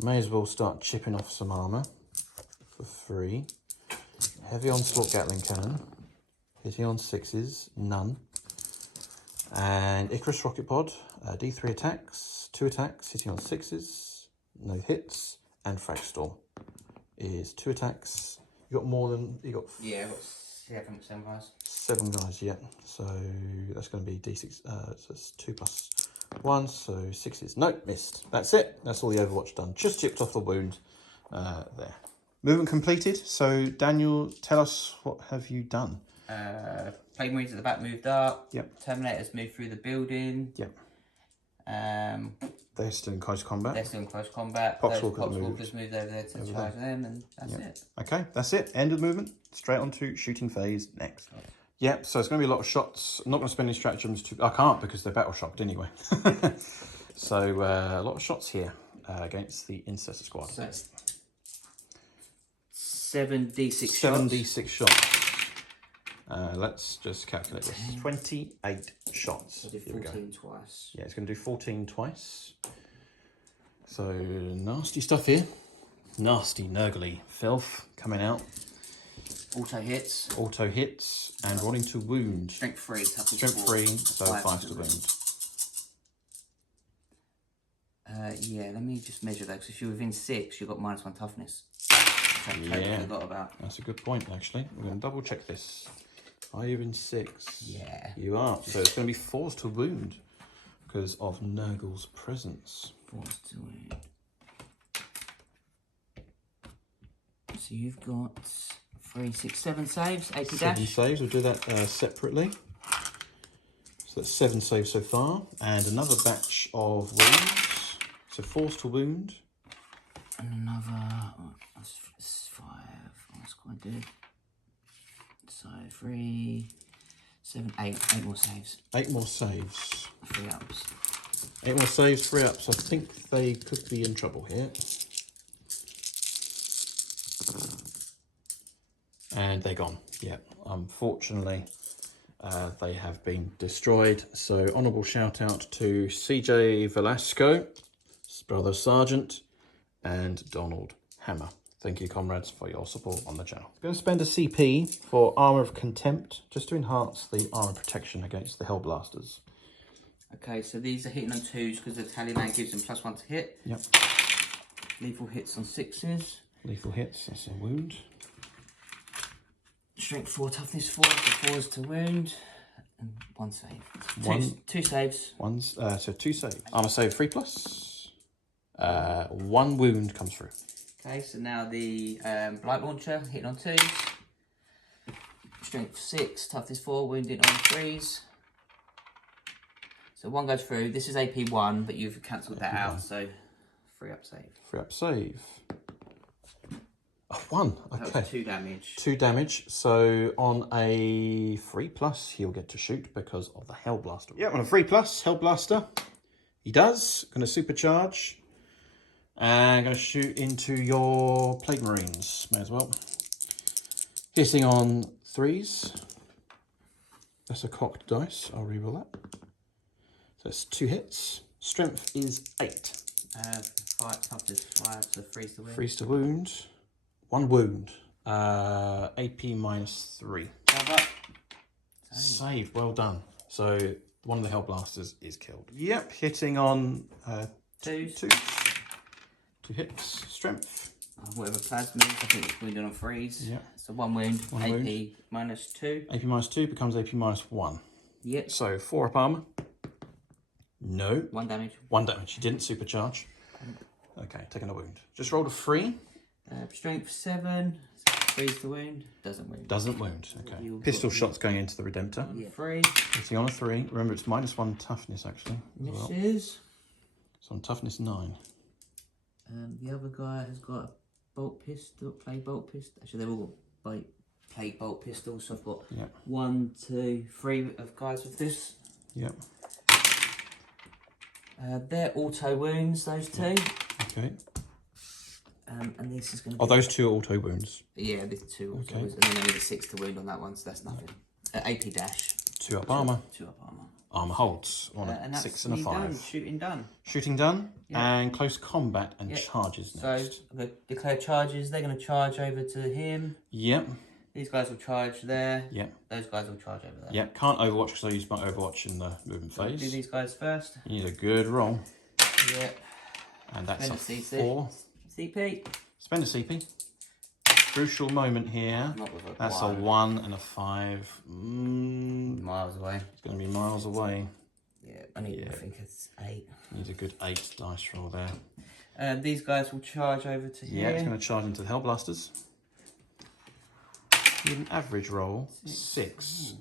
May as well start chipping off some armour for 3. Heavy onslaught Gatling cannon. Hitting on 6s, none. And Icarus rocket pod, D3 attacks, 2 attacks, hitting on 6s, no hits. And Frag Storm is 2 attacks. You got more than Yeah, I've got 7 guys. 7 guys, yeah. So that's going to be D6. So it's 2 plus 1, so 6s. Nope, missed. That's it. That's all the Overwatch done. Just chipped off the wound there. Movement completed. So Daniel, tell us, what have you done? Plague Marines at the back moved up. Yep. Terminators moved through the building. Yep. They're still in close combat. Poxwalkers moved over there to charge them, and that's it. Okay, that's it. End of the movement. Straight on to shooting phase next. Yep, so it's going to be a lot of shots. I'm not going to spend any stratagems. I can't because they're battle shocked anyway. So a lot of shots here against the Intercessor Squad. So 7d6 7d6 shots. Let's just calculate this. 28 shots. I'll do 14 twice. Yeah, it's going to do 14 twice. So nasty stuff here. Nasty, nurgly filth coming out. Auto hits. Auto hits and wanting to wound. Strength 3. Strength 3, so 5 to wound. Yeah, let me just measure that, because if you're within 6, you've got -1 toughness. Yeah, forgot about. That's a good point, actually. We're going to double check this. Are you in 6? Yeah. You are. So it's going to be 4s to wound because of Nurgle's presence. 4s to wound. So you've got 3, 6, 7 saves, 80 dash. 7 saves. We'll do that separately. So that's 7 saves so far. And another batch of wounds. So 4s to wound. And another, that's 5. That's quite good. So 3, 7, 8. 8 more saves. 8 more saves. 3 ups. 8 more saves, 3 ups. I think they could be in trouble here. And they're gone. Yeah, unfortunately, they have been destroyed. So honourable shout out to CJ Velasco, Brother Sergeant, and Donald Hammer. Thank you, comrades, for your support on the channel. I'm going to spend a CP for Armour of Contempt, just to enhance the armour protection against the Hellblasters. Okay, so these are hitting on 2s because the talisman gives them +1 to hit. Yep. Lethal hits on 6s. Lethal hits, that's a wound. Strength 4, toughness 4, so 4s to wound. And 1 save. 2 saves. So 2 saves. Armour save 3+. 1 wound comes through. Okay, so now the Blight Launcher, hitting on 2s. Strength 6, toughness 4, wounded on 3s. So 1 goes through. This is AP 1, but you've cancelled that out, so 3 up save. 3 up save. 1, okay. That was 2 damage. 2 damage, so on a 3+, he'll get to shoot because of the Hellblaster. Yeah, on a 3+, Hellblaster, he does. Going to supercharge. And going to shoot into your Plague Marines, may as well. Hitting on 3s. That's a cocked dice. I'll reroll that. So it's 2 hits. Strength is 8. 5, toughness 5, so freeze to wound. Freeze to wound. 1 wound. AP minus 3. Save. Well done. So one of the Hellblasters is killed. Yep, hitting on 2 hits. Strength. Whatever plasma is, I think it's wounded on freeze. Yeah. So 1 wound. 1 AP wound. minus 2. AP minus 2 becomes AP minus 1. Yep. So 4 up armor. No. 1 damage. 1 damage. You didn't supercharge. Okay, taking a wound. Just rolled a 3. Strength 7. Freeze to wound. Doesn't wound. Doesn't wound. Okay. Pistol shots going into the Redemptor. Yeah. 3. Hitting on a 3. Remember, it's minus 1 toughness actually. Misses. So on toughness 9. The other guy has got a bolt pistol, plague bolt pistol. Actually, they've all got plague bolt pistols. So I've got 1, 2, 3 of guys with this. Yep. They're auto wounds, those 2. Okay. And this is going to be... Oh, those 2 are auto wounds? Yeah, these 2 auto wounds. And then only the 6 to wound on that one, so that's nothing. AP dash. 2 up armour. 2 up armour. Armour holds on a 6 and a 5. Done. Shooting done. Shooting done. Yep. And close combat and charges next. So I'm going to declare charges. They're going to charge over to him. Yep. These guys will charge there. Yep. Those guys will charge over there. Yep. Can't overwatch because I used my overwatch in the movement phase. Do these guys first. You need a good roll. Yep. And that's Spend a 4. CP. Spend a CP. Crucial moment here. Not with a That's 1. a 1 and a 5. Miles away. It's going to be miles away. Yeah, I think it's 8. Need a good 8 dice roll there. These guys will charge over to here. Yeah, it's going to charge into the Hellblasters. With an average roll, 6.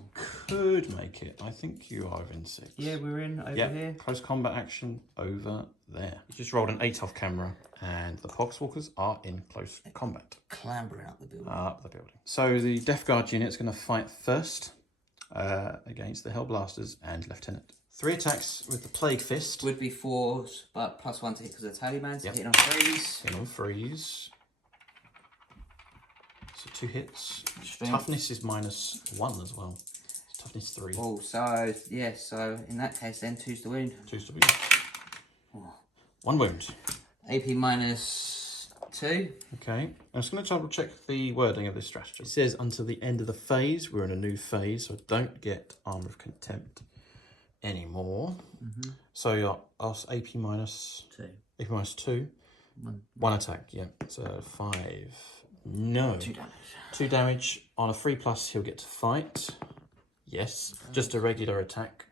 Could make it. I think you are in 6. Yeah, we're in over here. Close combat action over there. You just rolled an 8 off camera, and the Poxwalkers are in close combat. Clambering up the building. Up the building. So the Deathguard unit is going to fight first against the Hellblasters and Lieutenant. 3 attacks with the Plague Fist. Would be 4s, but +1 to hit because of the Taliban. So hitting on freeze. Hitting on freeze. So 2 hits. Strength. Toughness is minus 1 as well. So toughness 3. Oh, so yeah, so in that case then 2's the wound. 2's the wound. Oh. 1 wound. AP minus 2. Okay. I'm just going to double check the wording of this strategy. It says until the end of the phase. We're in a new phase, so don't get Armour of Contempt anymore. So you're AP minus 2. AP minus 2. 1 attack, yeah. So 5. No. 2 damage. 2 damage. On a 3+, he'll get to fight. Yes. Just a regular attack.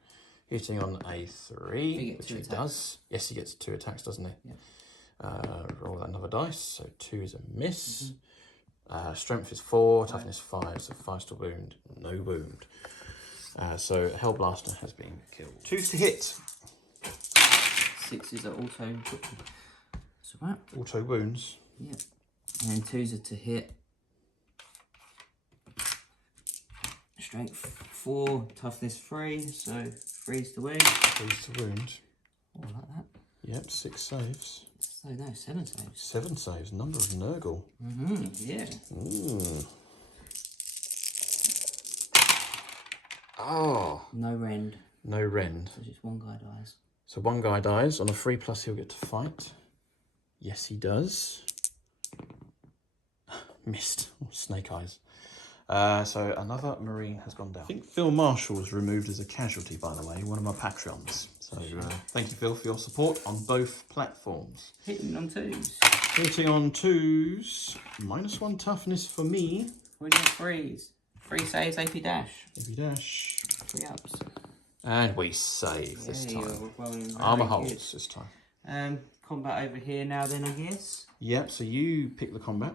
Hitting on a 3, which he does. Yes, he gets 2 attacks, doesn't he? Yeah. Roll that another dice. So 2 is a miss. Strength is 4, toughness 5, so 5's to wound. No wound. So Hellblaster has been killed. 2's to hit. 6s are auto. So right. Auto wounds. Yeah. And 2s are to hit. Strength 4, toughness 3, so 3's to wound. 3's to wound. Oh, like that. Yep, 6 saves. So no, 7 saves. 7 saves. Number of Nurgle. Yeah. Oh. No rend. No rend. So just 1 guy dies. So 1 guy dies. On a 3+, he'll get to fight. Yes, he does. Missed. Oh, snake eyes. So another Marine has gone down. I think Phil Marshall was removed as a casualty, by the way, one of my Patreons. So thank you, Phil, for your support on both platforms. Hitting on 2s. Hitting on 2s. -1 toughness for me. We're doing 3s. 3 saves, AP dash. AP dash. 3 ups. And we save this time. Armour Armour holds this time. Combat over here now then, I guess. Yep, so you pick the combat.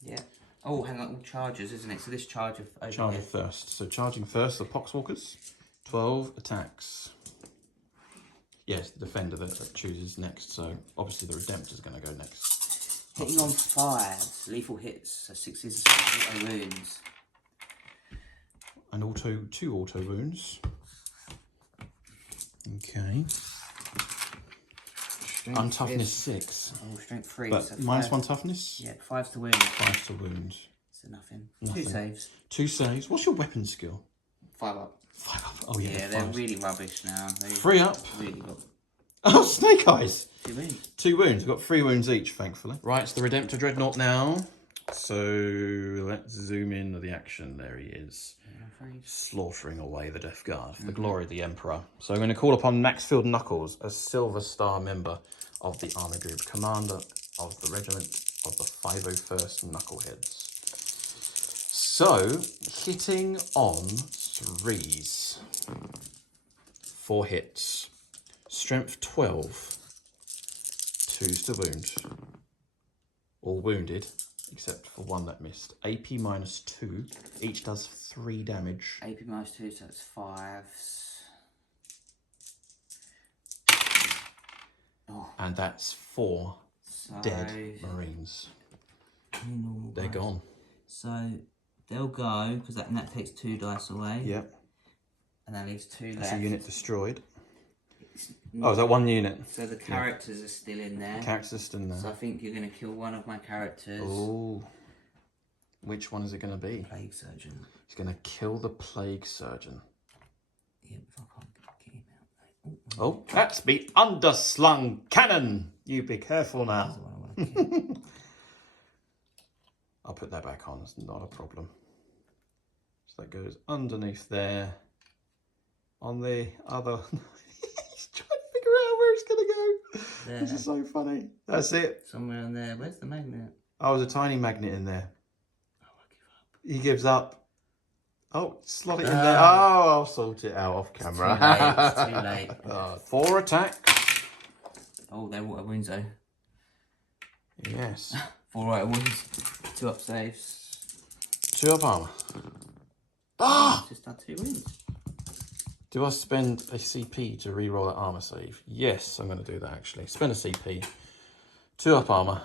Yeah. Oh, hang on, all charges, isn't it? So this charge of over Charge here. first. So charging first, the Poxwalkers. 12 attacks. Yes, the defender that chooses next. So obviously the Redemptor is going to go next. Hitting on 5, lethal hits. So 6s are auto wounds. And 2 auto wounds. Okay. And toughness 6. Oh, strength 3. But so -1 toughness? Yeah, 5's to wound. 5's to wound. So nothing. Nothing. 2 saves. 2 saves. What's your weapon skill? 5 up. 5 up. Oh yeah, Yeah, they're really rubbish now. They 3 up. really got... Oh, Snake Eyes. 2 wounds. 2 wounds. We've got 3 wounds each, thankfully. Right, it's the Redemptor Dreadnought now. So let's zoom in to the action. There he is. Slaughtering away the Deathguard for the glory of the Emperor. So I'm going to call upon Maxfield Knuckles, a Silver Star member of the Army Group, commander of the regiment of the 501st Knuckleheads. So, hitting on 3s. 4 hits. Strength 12. 2s to wound. All wounded, except for 1 that missed. AP -2. Each does 3 damage. AP -2, so it's 5s. Oh. And that's 4 dead Marines. They're gone. So they'll go, because that takes 2 dice away. Yep. And that leaves 2 left. That's a unit destroyed. Oh, is that 1 unit? So the characters are still in there. The characters are still in there. So I think you're going to kill one of my characters. Oh. Which one is it going to be? Plague Surgeon. He's going to kill the Plague Surgeon. Yeah, if I can't get him out. Oh, that's the underslung cannon. You be careful now. I'll put that back on. It's not a problem. So that goes underneath there. On the other... He's trying to figure out where it's going to go. There. This is so funny. That's it. Somewhere in there. Where's the magnet? Oh, there's a tiny magnet in there. Oh, I give up. He gives up. Oh, slot it in there. Oh, I'll sort it out off camera. It's too late. It's too late. 4 attacks. Oh, they're water wounds though. Yes. 4 water wounds. 2 up saves. 2 up armor. Ah! Just done 2 wounds. Do I spend a CP to reroll that armor save? Yes, I'm going to do that actually. Spend a CP. 2 up armor.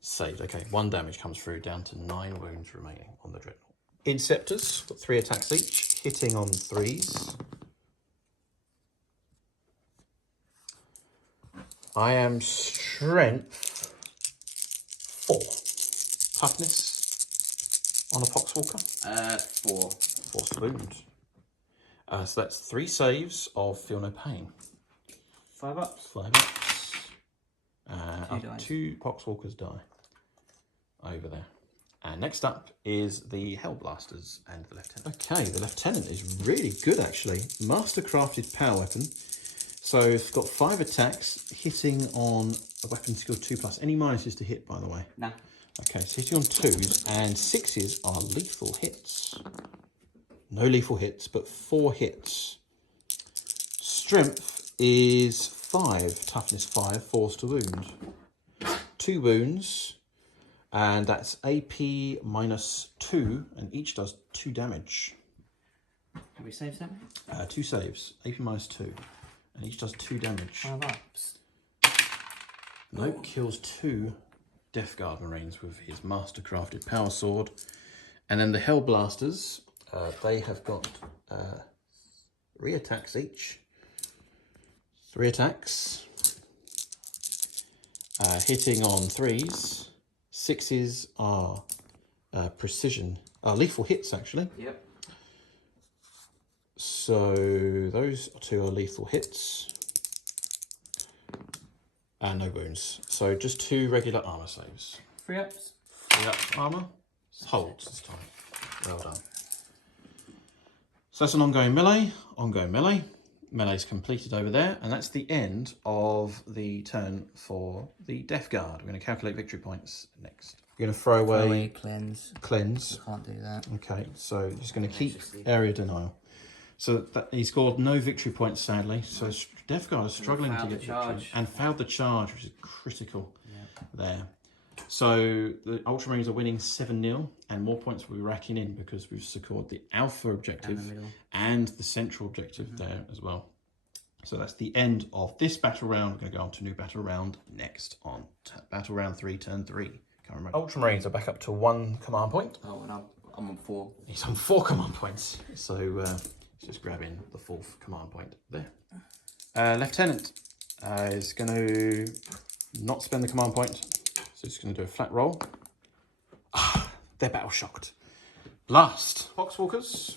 Saved. Okay, 1 damage comes through, down to 9 wounds remaining on the Dreadnought. Inceptors, got 3 attacks each, hitting on 3s. I am strength 4. Toughness on a Poxwalker? 4. Force to wound. So that's 3 saves of Feel No Pain. 5 ups. 5 ups. 2 2 Poxwalkers die. Over there. And next up is the Hellblasters and the Lieutenant. Okay, the Lieutenant is really good actually. Mastercrafted power weapon. So it's got 5 attacks, hitting on a weapon skill 2+. Any minuses to hit, by the way? No. Okay, so hitting on 2s and 6s are lethal hits. No lethal hits, but 4 hits. Strength is 5, toughness 5, force to wound. 2 wounds, and that's AP -2, and each does 2 damage. Have we saved something? 2 saves, AP -2, and each does 2 damage. 5 ups. Nope, kills 2 Deathguard Marines with his mastercrafted power sword. And then the Hellblasters, they have got 3 attacks each. 3 attacks. Hitting on 3s. 6s are precision, lethal hits actually. Yep. So those 2 are lethal hits. And no wounds. So just 2 regular armor saves. 3 ups. 3 up armor. Holds this time. Well done. So that's an ongoing melee. Ongoing melee. Melee's completed over there, and that's the end of the turn for the Deathguard. We're going to calculate victory points next. We're going to throw away cleanse. Cleanse. Can't do that. Okay, so just going to keep area denial. So he scored no victory points, sadly. So Deathguard is struggling to get victory and failed the charge, which is critical there. So the Ultramarines are winning 7-0, and more points we're racking in because we've secured the Alpha objective and the Central objective there as well. So that's the end of this battle round. We're going to go on to a new battle round next on battle round 3, turn 3. Ultramarines are back up to 1 command point. Oh, and I'm on 4. He's on 4 command points. So just grabbing the 4th command point there. Lieutenant is going to not spend the command point. So it's going to do a flat roll. They're battle shocked. Blast. Poxwalkers.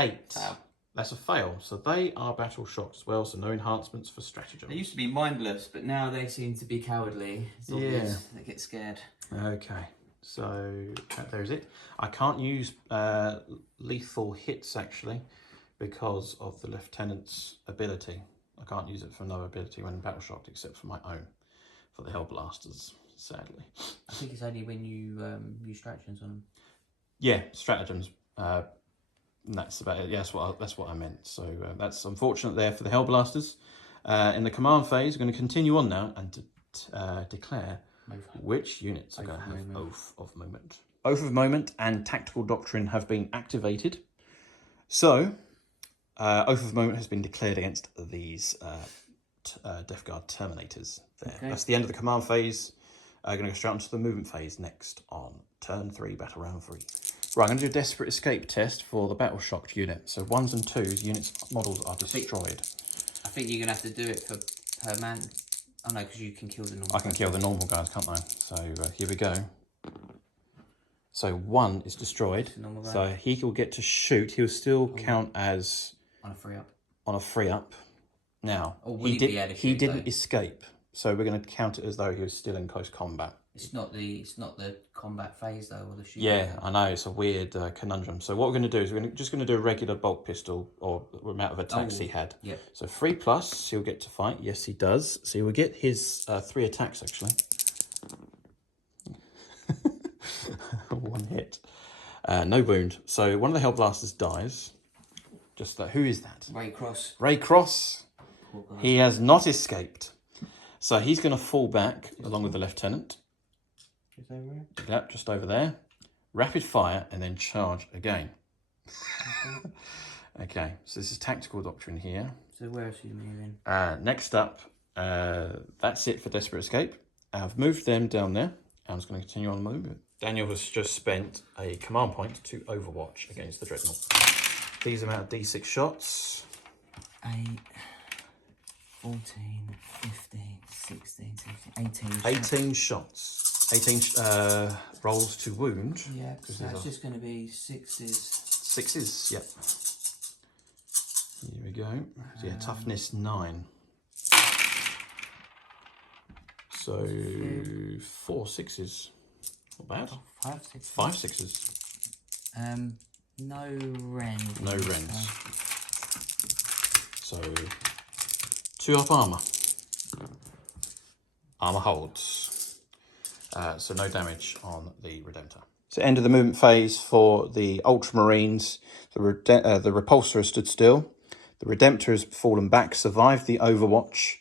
8. That's a fail. So they are battle shocked as well, so no enhancements for stratagem. They used to be mindless, but now they seem to be cowardly. It's obvious. They get scared. Okay, so there's it. I can't use lethal hits, actually, because of the lieutenant's ability. I can't use it for another ability when battle shocked, except for my own, for the Hellblasters, sadly. I think it's only when you use stratagems on them. Yeah, stratagems. That's about it. Yeah, that's what I meant. So that's unfortunate there for the Hellblasters. In the command phase, we're going to continue on now and declare which units are going to have Oath of Moment. Oath of Moment and Tactical Doctrine have been activated. So, Oath of Moment has been declared against these Deathguard Terminators there. Okay. That's the end of the command phase. Going to go straight onto the movement phase next on turn 3, battle round 3. Right, I'm going to do a Desperate Escape test for the Battle Shocked unit. So 1s and 2s, units models are destroyed. I think you're going to have to do it for per man. Oh no, because you can kill the normal guys. I can kill the normal guys, can't I? So here we go. So 1 is destroyed. So he will get to shoot. He'll still count as... On a free up. On a free up. Now, he didn't escape. So we're going to count it as though he was still in close combat. It's not the combat phase though, or the shooting. Yeah, I know, it's a weird conundrum. So what we're going to do is we're just going to do a regular bolt pistol or the amount of attacks he had. Yeah. So 3+, he'll get to fight. Yes, he does. So he will get his 3 attacks actually. 1 hit. No wound. So one of the Hellblasters dies. Just that. Who is that? Ray Cross. Ray Cross. He has not escaped. So he's going to fall back along with the lieutenant. Yep, just over there. Rapid fire and then charge again. Okay, so this is Tactical Doctrine here. So where else are you moving? Next up, that's it for Desperate Escape. I've moved them down there. I'm just going to continue on the movement. Daniel has just spent a command point to Overwatch against the Dreadnought. These amount of D6 shots. 8, 14, 15, 16, 17, 18. 18 shots. 18 rolls to wound. Yeah, so it's just going to be 6s. 6s, yep. Here we go. So yeah, toughness 9. So 4 6s. Not bad. 5 6s. 5 6s. No rends. No rends. So 2 up armour. Armour holds. So no damage on the Redemptor. So end of the movement phase for the Ultramarines. The Repulsor has stood still. The Redemptor has fallen back, survived the Overwatch,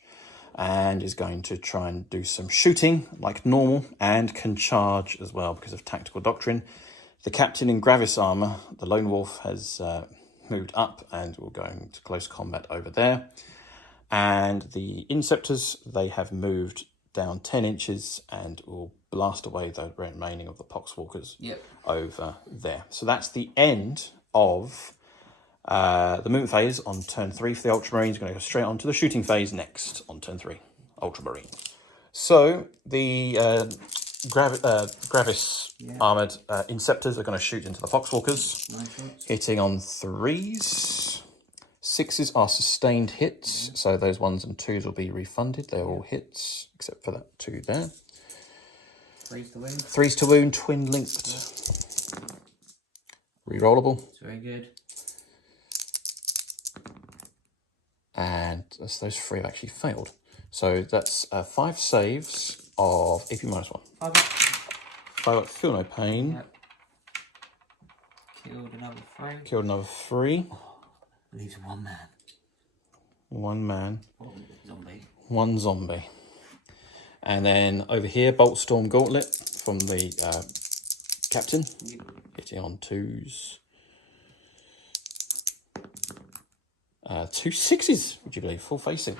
and is going to try and do some shooting like normal, and can charge as well because of Tactical Doctrine. The Captain in Gravis armour, the Lone Wolf, has moved up and will go into close combat over there. And the Inceptors, they have moved down 10 inches and will blast away the remaining of the Poxwalkers over there. So that's the end of the movement phase on turn 3 for the Ultramarines. Going to go straight on to the shooting phase next on turn 3, Ultramarines. So the Gravis armoured Inceptors are going to shoot into the Poxwalkers, hitting on 3s. 6s are sustained hits, so those 1s and 2s will be refunded. They're all hits, except for that 2 there. 3s to wound. 3s to wound, twin linked. Rerollable. It's very good. And those 3 have actually failed. So that's 5 saves of AP -1. 5 up, feel no pain. Yep. Killed another 3. Killed another 3. Leaves 1 man. 1 man. Zombie. 1 zombie. And then over here, Bolt Storm Gauntlet from the Captain. Yep. Hitting on 2s. 2 6s, would you believe? Full facing.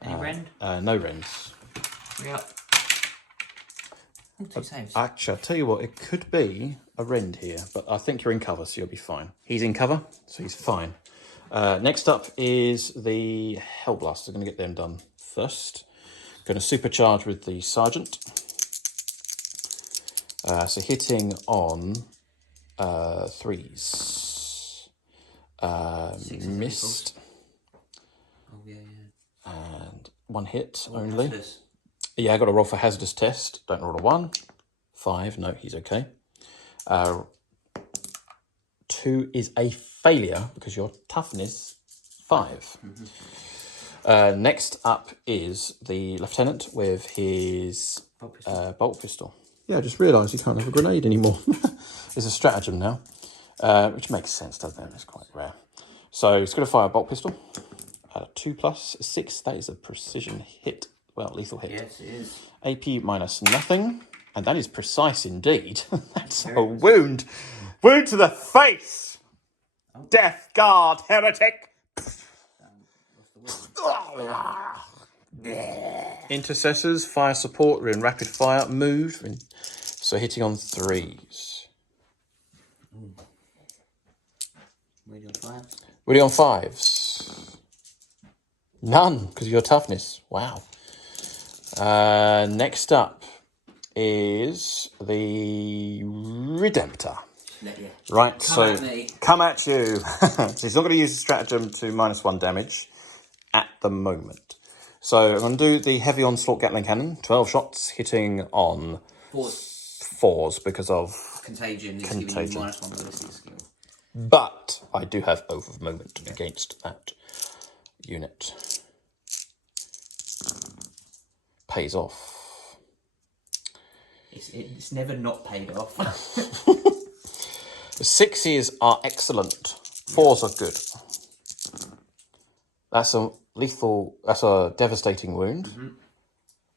Any rend? No rends. 3 up. 2 saves. Actually, I'll tell you what, it could be a rend here, but I think you're in cover, so you'll be fine. He's in cover, so he's fine. Next up is the Hellblasters. I'm going to get them done first. Going to supercharge with the Sergeant. So hitting on 3s. Missed. Oh, yeah. And 1 hit Oh, only. hazardous. Yeah, I got to roll for hazardous test. Don't roll a 1. 5, no, he's okay. 2 is a failure because your toughness 5. Next up is the lieutenant with his bolt pistol. Yeah, I just realised you can't have a grenade anymore. It's a stratagem now, which makes sense, doesn't it? It's quite rare. So he's going to fire a bolt pistol. 2 plus 6, that is a precision hit. Well, lethal hit. Yes, it is. AP minus nothing. And that is precise indeed. That's a wound. Wound to the face. Oh. Deathguard, heretic. Intercessors, fire support, we're in rapid fire, move. So hitting on 3s. Ready on 5s? Ready on 5s. None, because of your toughness. Wow. Next up is the Redemptor. Right, come at you. So he's not going to use the stratagem to -1 damage at the moment. So I'm going to do the heavy onslaught Gatling cannon. 12 shots hitting on 4s because of contagion. Is giving you -1 ballistic skill. But I do have oath of moment against that unit. Pays off. It's never not paid off. The 6s are excellent. 4s are good. That's a lethal, that's a devastating wound.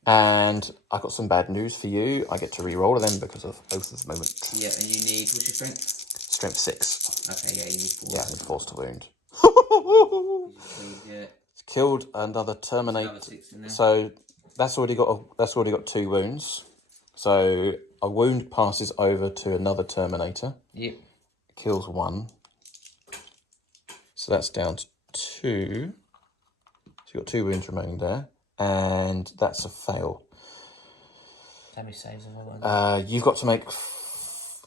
And I've got some bad news for you. I get to re-roll them because of oath of moment. Yeah, and you need, what's your strength? Strength 6. Okay, yeah, you need 4. Yeah, I need 4s to wound. Yeah. It's killed another Terminator. So that's already got 2 wounds. So a wound passes over to another Terminator. Yep. Kills 1. So that's down to 2. So you've got 2 wounds remaining there. And that's a fail. Damage saves of all. You've got to make...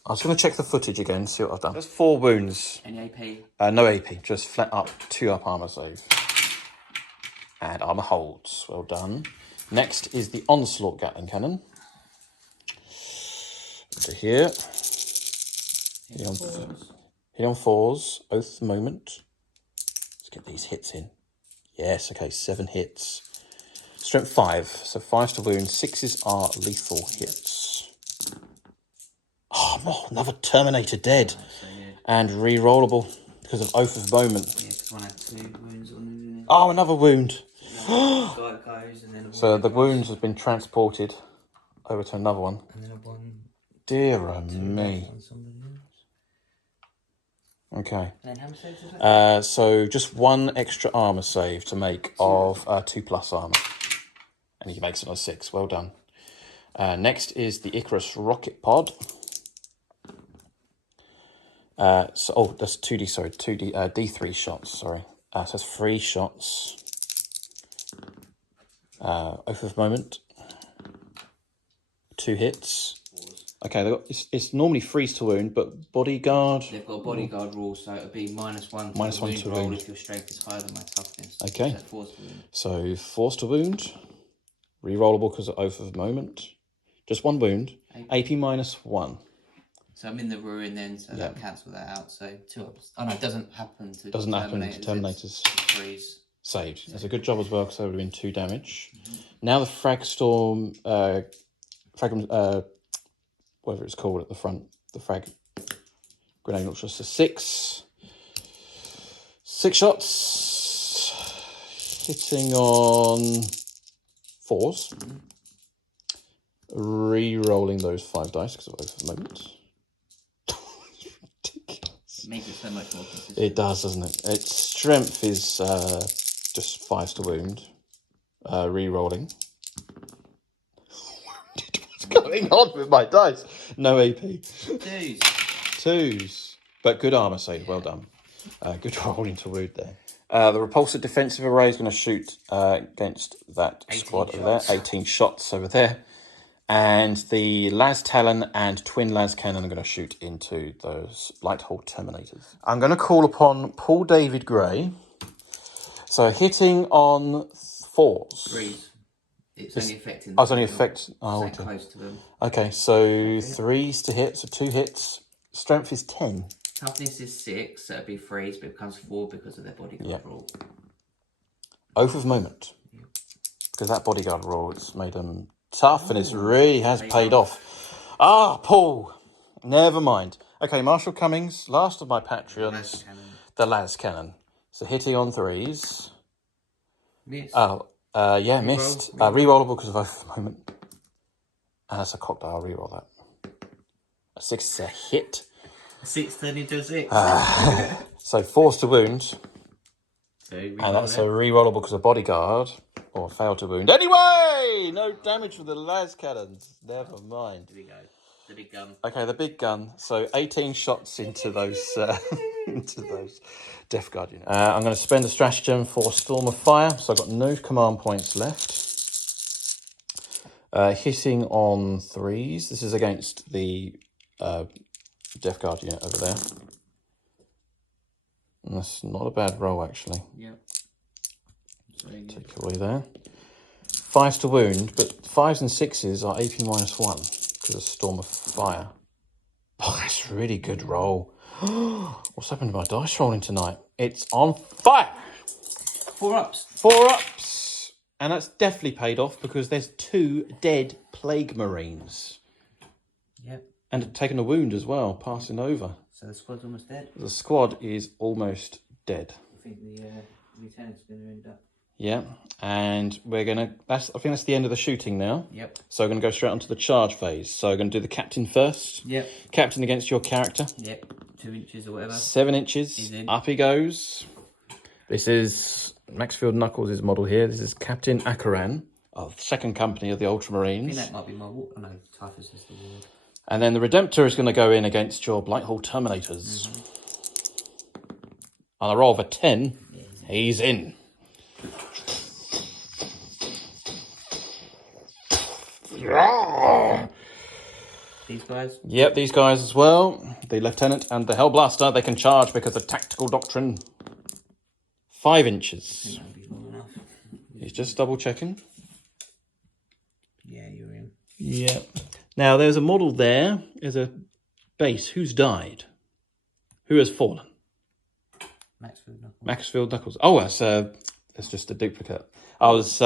I was going to check the footage again, see what I've done. There's 4 wounds. Any AP? No AP, just flat up, 2 up armour save. And armour holds. Well done. Next is the onslaught Gatling cannon. To here. Hit on 4s. Oath moment. Let's get these hits in. Yes, okay, 7 hits. Strength 5. So 5s to wound. 6s are lethal hits. Oh, no, another Terminator dead. And re-rollable because of oath of moment. Yeah, because one had 2 wounds on it. Oh, another wound. So the wounds have been transported over to another one. And then Dear me. Okay. And how much saves is that? So just 1 extra armour save to make of 2 plus armour. And he makes another 6. Well done. Next is the Icarus rocket pod. That's 2D, sorry. D3 shots, sorry. So that's 3 shots. Oath of moment. 2 hits. Okay, it's normally freeze to wound, but bodyguard. They've got a bodyguard rule, so it'll be -1 to -1 to roll wound if your strength is higher than my toughness. Okay. So 4s to wound. Rerollable because of oath of moment. Just 1 wound. AP -1. So I'm in the ruin then, so that'll cancel that out. So 2 ups. Oh no, it doesn't happen to Terminators. Freeze. Saved. That's a good job as well because that would have been 2 damage. Now the Fragstorm, whatever it's called at the front, the frag grenade launcher. So 6 shots, hitting on 4s. Re-rolling those 5 dice because of oath of moment. Ridiculous. It makes it so much more consistent. It does, doesn't it? Its strength is just 5s to wound. Re-rolling. What's going on with my dice? No AP. 2s. But good armour save. Well done. Good rolling to wound there. The repulsive defensive array is going to shoot against that squad over there. 18 shots over there. And the las talon and twin las cannon are going to shoot into those light hull terminators. I'm going to call upon Paul David Gray. So hitting on 4s. 3s. It's only affecting. Oh, it's only affect. Oh, okay. Close to them. Okay, so 3s to hit, so 2 hits. Strength is 10. Toughness is 6, so it'd be 3s, but it becomes 4 because of their bodyguard rule. Oath of Moment. Yep. Because that bodyguard rule, it's made them tough, and it really has paid off. Ah, Paul. Never mind. Okay, Marshall Cummings, last of my Patreons. The las cannon. So hitting on 3s. Miss. Oh, yeah, missed. Rerollable because of Oath of Moment. And that's a cocked die. I'll reroll that. A 6 is a hit. A 6 turned into a 6. So force to wound. So and that's a rerollable because of bodyguard. Or fail to wound. Anyway! No damage for the las cannons. Never mind. Here we go. The big gun. Okay, the big gun. So 18 shots into those into those Deathguard units. I'm going to spend a stratagem for Storm of Fire. So I've got no command points left. Hitting on 3s. This is against the Deathguard unit over there. And that's not a bad roll, actually. Yep. Take away there. 5s to wound, but 5s and 6s are AP -1 because of Storm of Fire. Oh, that's a really good roll. What's happened to my dice rolling tonight? It's on fire! 4 ups. 4 ups! And that's definitely paid off because there's 2 dead Plague Marines. Yep. And taken a wound as well, passing over. So the squad's almost dead? The squad is almost dead. I think the lieutenant's going to end up. Yeah, and we're going to... I think that's the end of the shooting now. Yep. So we're going to go straight onto the charge phase. So we're going to do the captain first. Yep. Captain against your character. Yep, 2 inches or whatever. 7 inches. He's in. Up he goes. This is... Maxfield Knuckles' model here. This is Captain Akaran of the 2nd Company of the Ultramarines. I think that might be my... Oh, no, Typhus is the ward. And then the Redemptor is going to go in against your Blight Hall Terminators. On a roll of a 10, he's in. These guys? Yep, these guys as well. The Lieutenant and the Hellblaster, they can charge because of Tactical Doctrine. 5 inches. I think that'll be long enough. He's just double checking. Yeah, you're in. Yep. Now, there's a model there. There's a base. Who's died? Who has fallen? Maxfield Knuckles. Maxfield Knuckles. Oh, that's just a duplicate. I was.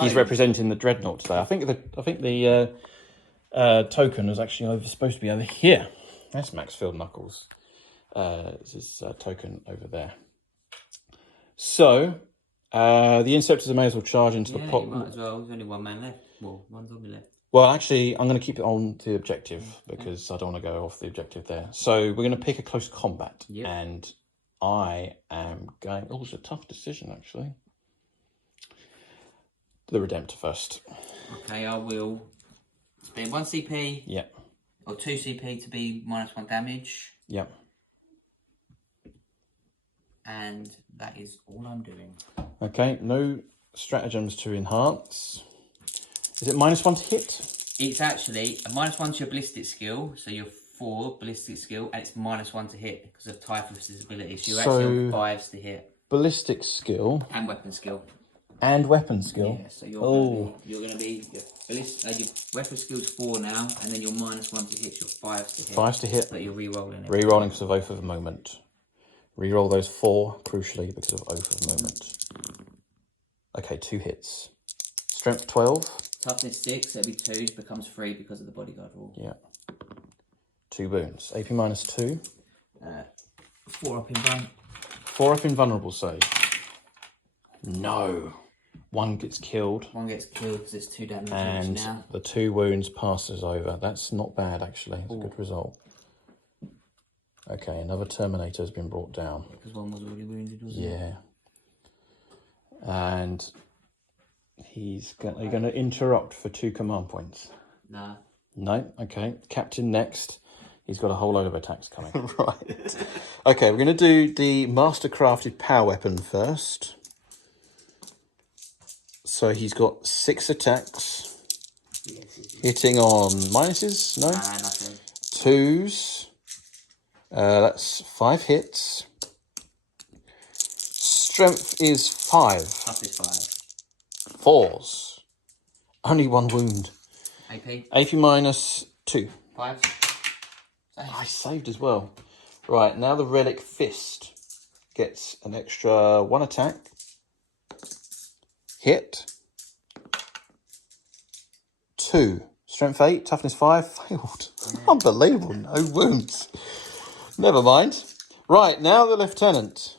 He's representing the Dreadnought today. I think the token was actually supposed to be over here. That's Maxfield Knuckles. This is token over there. So, the Inceptors may as well charge into the pot. Might as well. There's only 1 man left. Well, 1 zombie left. Well, actually, I'm going to keep it on the objective because I don't want to go off the objective there. So we're going to pick a close combat. Yep. And I am going... Oh, it's a tough decision, actually. The Redemptor first. Okay, I will spend 1 CP. Yep. Or 2 CP to be -1 damage. Yep. And that is all I'm doing. Okay, no stratagems to enhance. Is it -1 to hit? It's actually a -1 to your ballistic skill, so you're 4 ballistic skill, and it's -1 to hit because of Typhus's ability. So you're actually on 5s to hit. Ballistic skill. And weapon skill. And weapon skill. Yeah, so you're going to be your weapon skill's 4 now, and then you're -1 to hit, you're 5s to hit. 5s to hit. But you're re-rolling it. Re-rolling because of Oath of Moment. Re-roll those 4, crucially, because of Oath of Moment. Okay, 2 hits. Strength 12. Toughness 6, so it'll be 2, becomes 3 because of the bodyguard rule. Yeah. 2 wounds. AP -2. 4 up in run. 4 up invulnerable save. No. 1 gets killed. 1 gets killed because it's 2 damage and now. the 2 wounds passes over. That's not bad, actually. It's a good result. Okay, another Terminator has been brought down. Because 1 was already wounded, wasn't it? Yeah. And he's going to interrupt for 2 command points. Nah. No? Okay. Captain next. He's got a whole load of attacks coming. Right. Okay, we're going to do the Mastercrafted Power Weapon first. So he's got 6 attacks. Hitting on minuses? No? Nothing. 2s. That's 5 hits. Strength is 5. Toughness 5. 4s. Only 1 wound. AP? AP minus 2. 5. I saved as well. Right, now the Relic Fist gets an extra 1 attack. Hit. 2. Strength 8, toughness 5. Failed. Yeah. Unbelievable. No wounds. Never mind. Right, now the Lieutenant.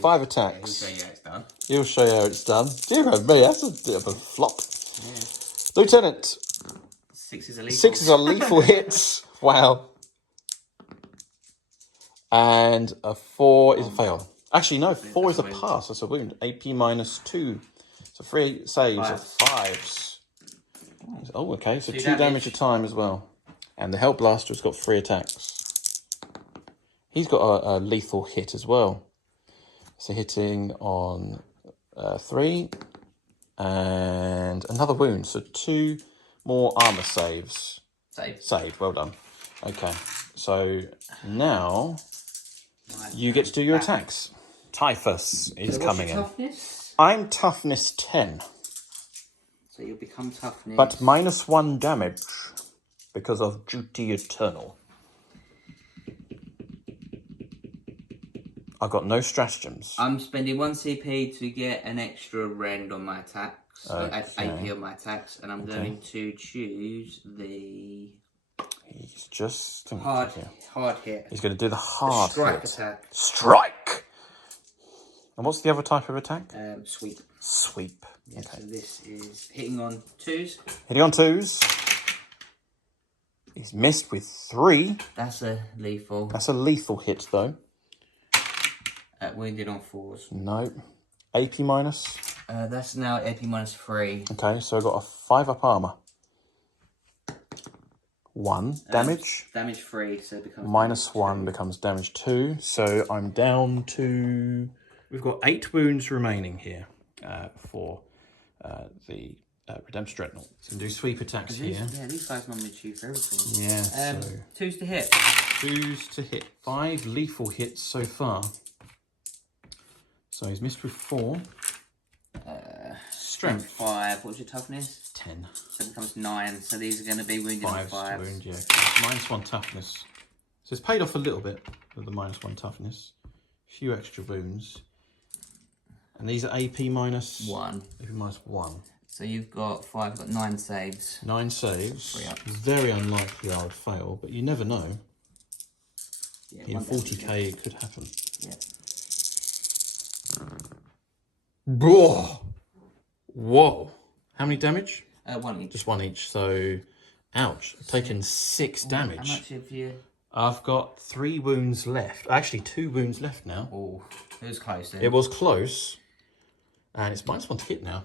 5 attacks. Yeah, he'll show you how it's done. He'll show you how it's done. Dear me, that's a bit of a flop. Yeah. Lieutenant. 6 is a lethal. 6 is a lethal hit. Wow. And a 4 is a fail. Actually, no, 4 is a pass. That's a wound. AP minus 2. So 3 saves of 5s. Oh, okay. So 2 damage a time as well. And the Hell Blaster's got 3 attacks. He's got a lethal hit as well. So hitting on 3 and another wound. So 2 more armor saves. Saved. Well done. Okay. So now you get to do your attacks. Typhus is coming in. Toughness? I'm toughness 10. So you'll become toughness. But minus 1 damage because of duty eternal. I've got no stratagems. I'm spending 1 CP to get an extra rend on my attacks. AP on my attacks. And I'm going to choose the... He's just... Hard hit. He's going to do the hard strike hit. Attack. Strike! And what's the other type of attack? Sweep. Sweep. Yeah, okay. So this is hitting on 2s. Hitting on 2s. He's missed with 3. That's a lethal. That's a lethal hit, though. Wounded on 4s. No. AP minus? That's now AP minus 3. Okay, so I've got a 5 up armor. 1 damage. Damage 3, so it becomes... Minus 1 becomes damage 2. So I'm down to... We've got 8 wounds remaining here for the Redemption Dreadnought. So we can do sweep attacks here. Yeah, these guys normally choose for everything. Yeah, so... 2s to hit. 2s to hit. 5 lethal hits so far. So he's missed with 4. Strength 5. What's your toughness? 10. So it becomes 9. So these are going to be wounded on 5. To wound, yeah. Minus 1 toughness. So it's paid off a little bit with the minus 1 toughness. A few extra wounds. And these are AP minus 1. AP minus 1. So you've got 5. You've got 9 saves. 9 saves. Very unlikely I would fail, but you never know. Yeah, in 40k it could happen. Yeah. Whoa! Whoa! How many damage? 1 each. Just 1 each. So, ouch! I've taken 6 damage. How much have you? I've got 3 wounds left. Actually, 2 wounds left now. Oh, it was close. Then. It was close, and it's minus 1 to hit now.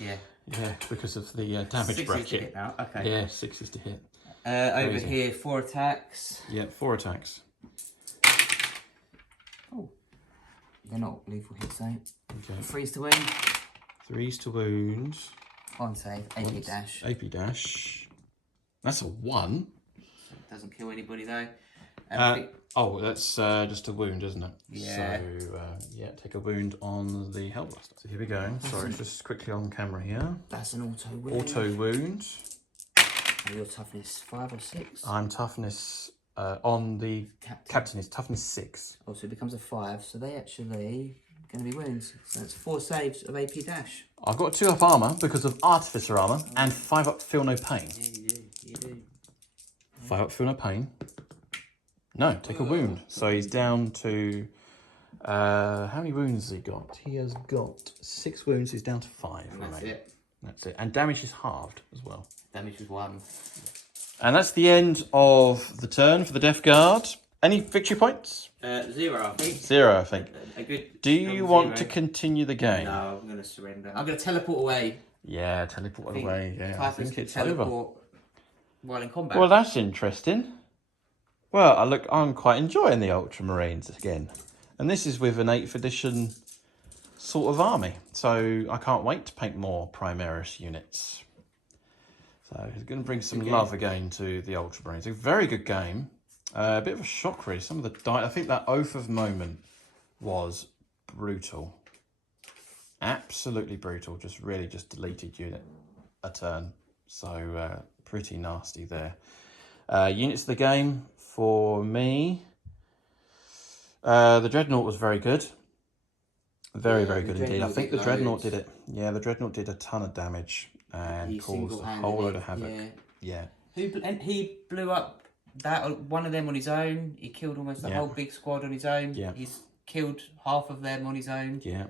Yeah. Yeah, because of the damage 6 bracket. Is to hit now. Okay. Yeah, 6 is to hit. Over here, 4 attacks. Yeah, 4 attacks. Oh. They're not lethal hits, though. Okay. 3s to wound. 3s to wound. 1 save. AP dash. AP dash. That's a 1. Doesn't kill anybody, though. Oh, that's just a wound, isn't it? Yeah. So, yeah, take a wound on the Hellblaster. So here we go. Sorry, just quickly on camera here. That's an auto wound. Auto wound. And your toughness 5 or 6? I'm toughness on the captain is toughness 6. Oh, so it becomes a 5. So they actually going to be wounds. So that's 4 saves of AP dash. I've got 2 up armor because of Artificer armor and 5 up feel no pain. Yeah, you do. You do. 5 up feel no pain. No, take a wound. So he's down to how many wounds has he got? He has got 6 wounds. He's down to 5. And that's it. That's it. And damage is halved as well. Damage is 1. And that's the end of the turn for the Deathguard. Any victory points? 0, I think. 0, I think. A good. Do you want to continue the game? No, I'm going to surrender. I'm going to teleport away. Yeah, teleport away. Yeah, I think it's teleport over. While in combat. Well, that's interesting. Well, I'm quite enjoying the Ultramarines again. And this is with an 8th edition sort of army. So I can't wait to paint more Primaris units. So he's going to bring some love again to the Ultramarines. A very good game. A bit of a shock, really. Some of the I think that Oath of Moment was brutal. Absolutely brutal. Just really just deleted unit a turn. So pretty nasty there. Units of the game for me. The Dreadnought was very good. Very good indeed. I think the Dreadnought did it. Yeah, the Dreadnought did a ton of damage and caused a whole load of havoc. Yeah. He blew up one of them on his own. He killed almost the whole big squad on his own. Yeah. He's killed half of them on his own. Yeah.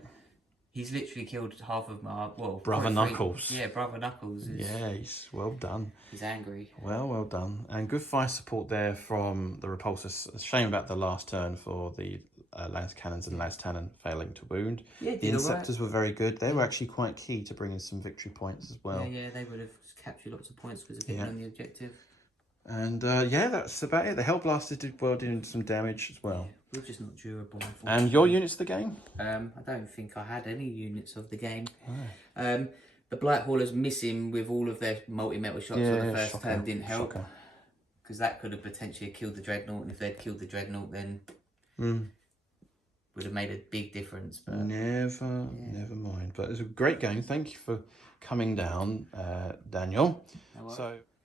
He's literally killed half of my Brother Knuckles. Yeah, Brother Knuckles. He's well done. He's angry. Well done. And good fire support there from the repulsors. A shame about the last turn for the Lance Cannons and Lance Tannon failing to wound. Yeah, the Inceptors were very good. They were actually quite key to bringing some victory points as well. Yeah, they would have captured lots of points because of getting on the objective. And that's about it. The Hellblasters did well, doing some damage as well. We're just not durable. And your units of the game? I don't think I had any units of the game. Oh. The Blight Haulers missing with all of their multi-metal shots on the first turn didn't help. Because that could have potentially killed the Dreadnought, and if they'd killed the Dreadnought, then would have made a big difference. But never mind. But it was a great game. Thank you for coming down, Daniel.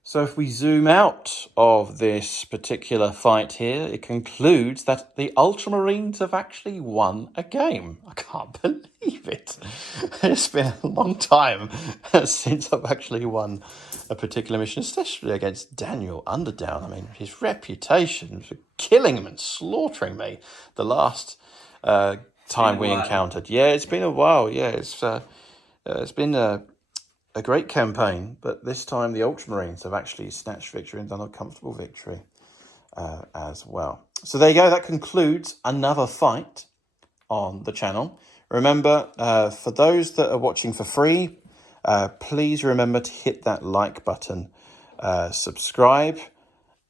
So if we zoom out of this particular fight here, it concludes that the Ultramarines have actually won a game. I can't believe it. It's been a long time since I've actually won a particular mission, especially against Daniel Underdown. I mean, his reputation for killing him and slaughtering me the last time we encountered. Yeah, it's been a while. Yeah, it's been a great campaign, but this time the Ultramarines have actually snatched victory and done a comfortable victory as well. So there you go. That concludes another fight on the channel. Remember, for those that are watching for free, please remember to hit that like button, subscribe,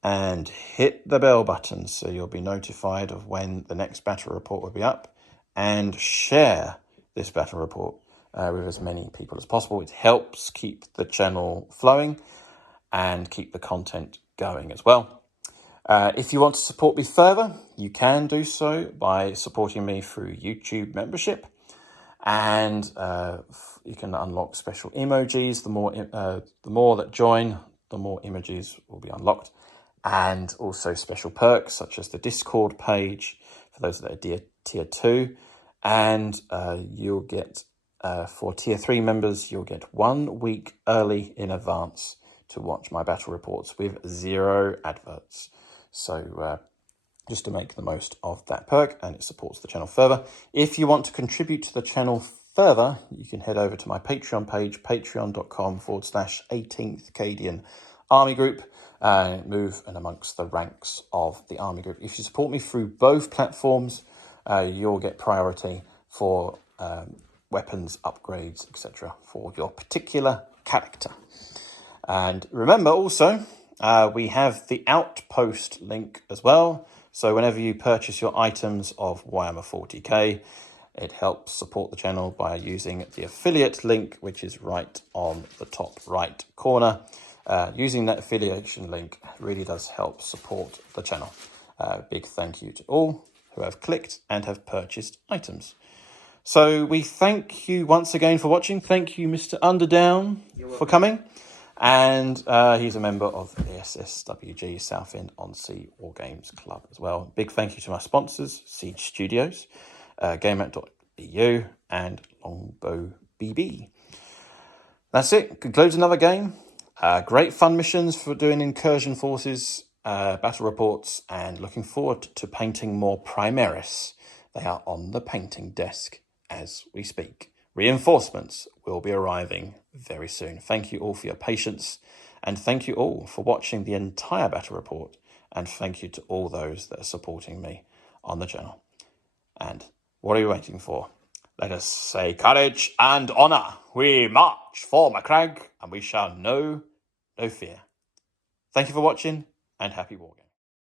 and hit the bell button so you'll be notified of when the next battle report will be up, and share this battle report with as many people as possible. It helps keep the channel flowing and keep the content going as well. If you want to support me further, you can do so by supporting me through YouTube membership, and you can unlock special emojis. The more that join, the more emojis will be unlocked, and also special perks such as the Discord page for those that are tier 2, and you'll get for tier 3 members, you'll get 1 week early in advance to watch my battle reports with 0 adverts. So just to make the most of that perk, and it supports the channel further. If you want to contribute to the channel further, you can head over to my Patreon page, patreon.com/18th Cadian Army Group, and move in amongst the ranks of the Army Group. If you support me through both platforms, you'll get priority for weapons, upgrades, etc. for your particular character. And remember also, we have the Outpost link as well. So whenever you purchase your items of Warhammer 40k, it helps support the channel by using the affiliate link, which is right on the top right corner. Using that affiliation link really does help support the channel. Big thank you to all who have clicked and have purchased items. So we thank you once again for watching. Thank you, Mr. Underdown, for coming. And he's a member of the SSWG Southend On Sea War Games Club as well. Big thank you to my sponsors, Siege Studios, Gammat.eu, and Longbow BB. That's it. Concludes another game. Great fun missions for doing incursion forces, battle reports, and looking forward to painting more Primaris. They are on the painting desk as we speak. Reinforcements will be arriving very soon. Thank you all for your patience, and thank you all for watching the entire battle report, and thank you to all those that are supporting me on the channel. And what are you waiting for? Let us say courage and honour. We march for Macleod, and we shall know no fear. Thank you for watching, and happy war games.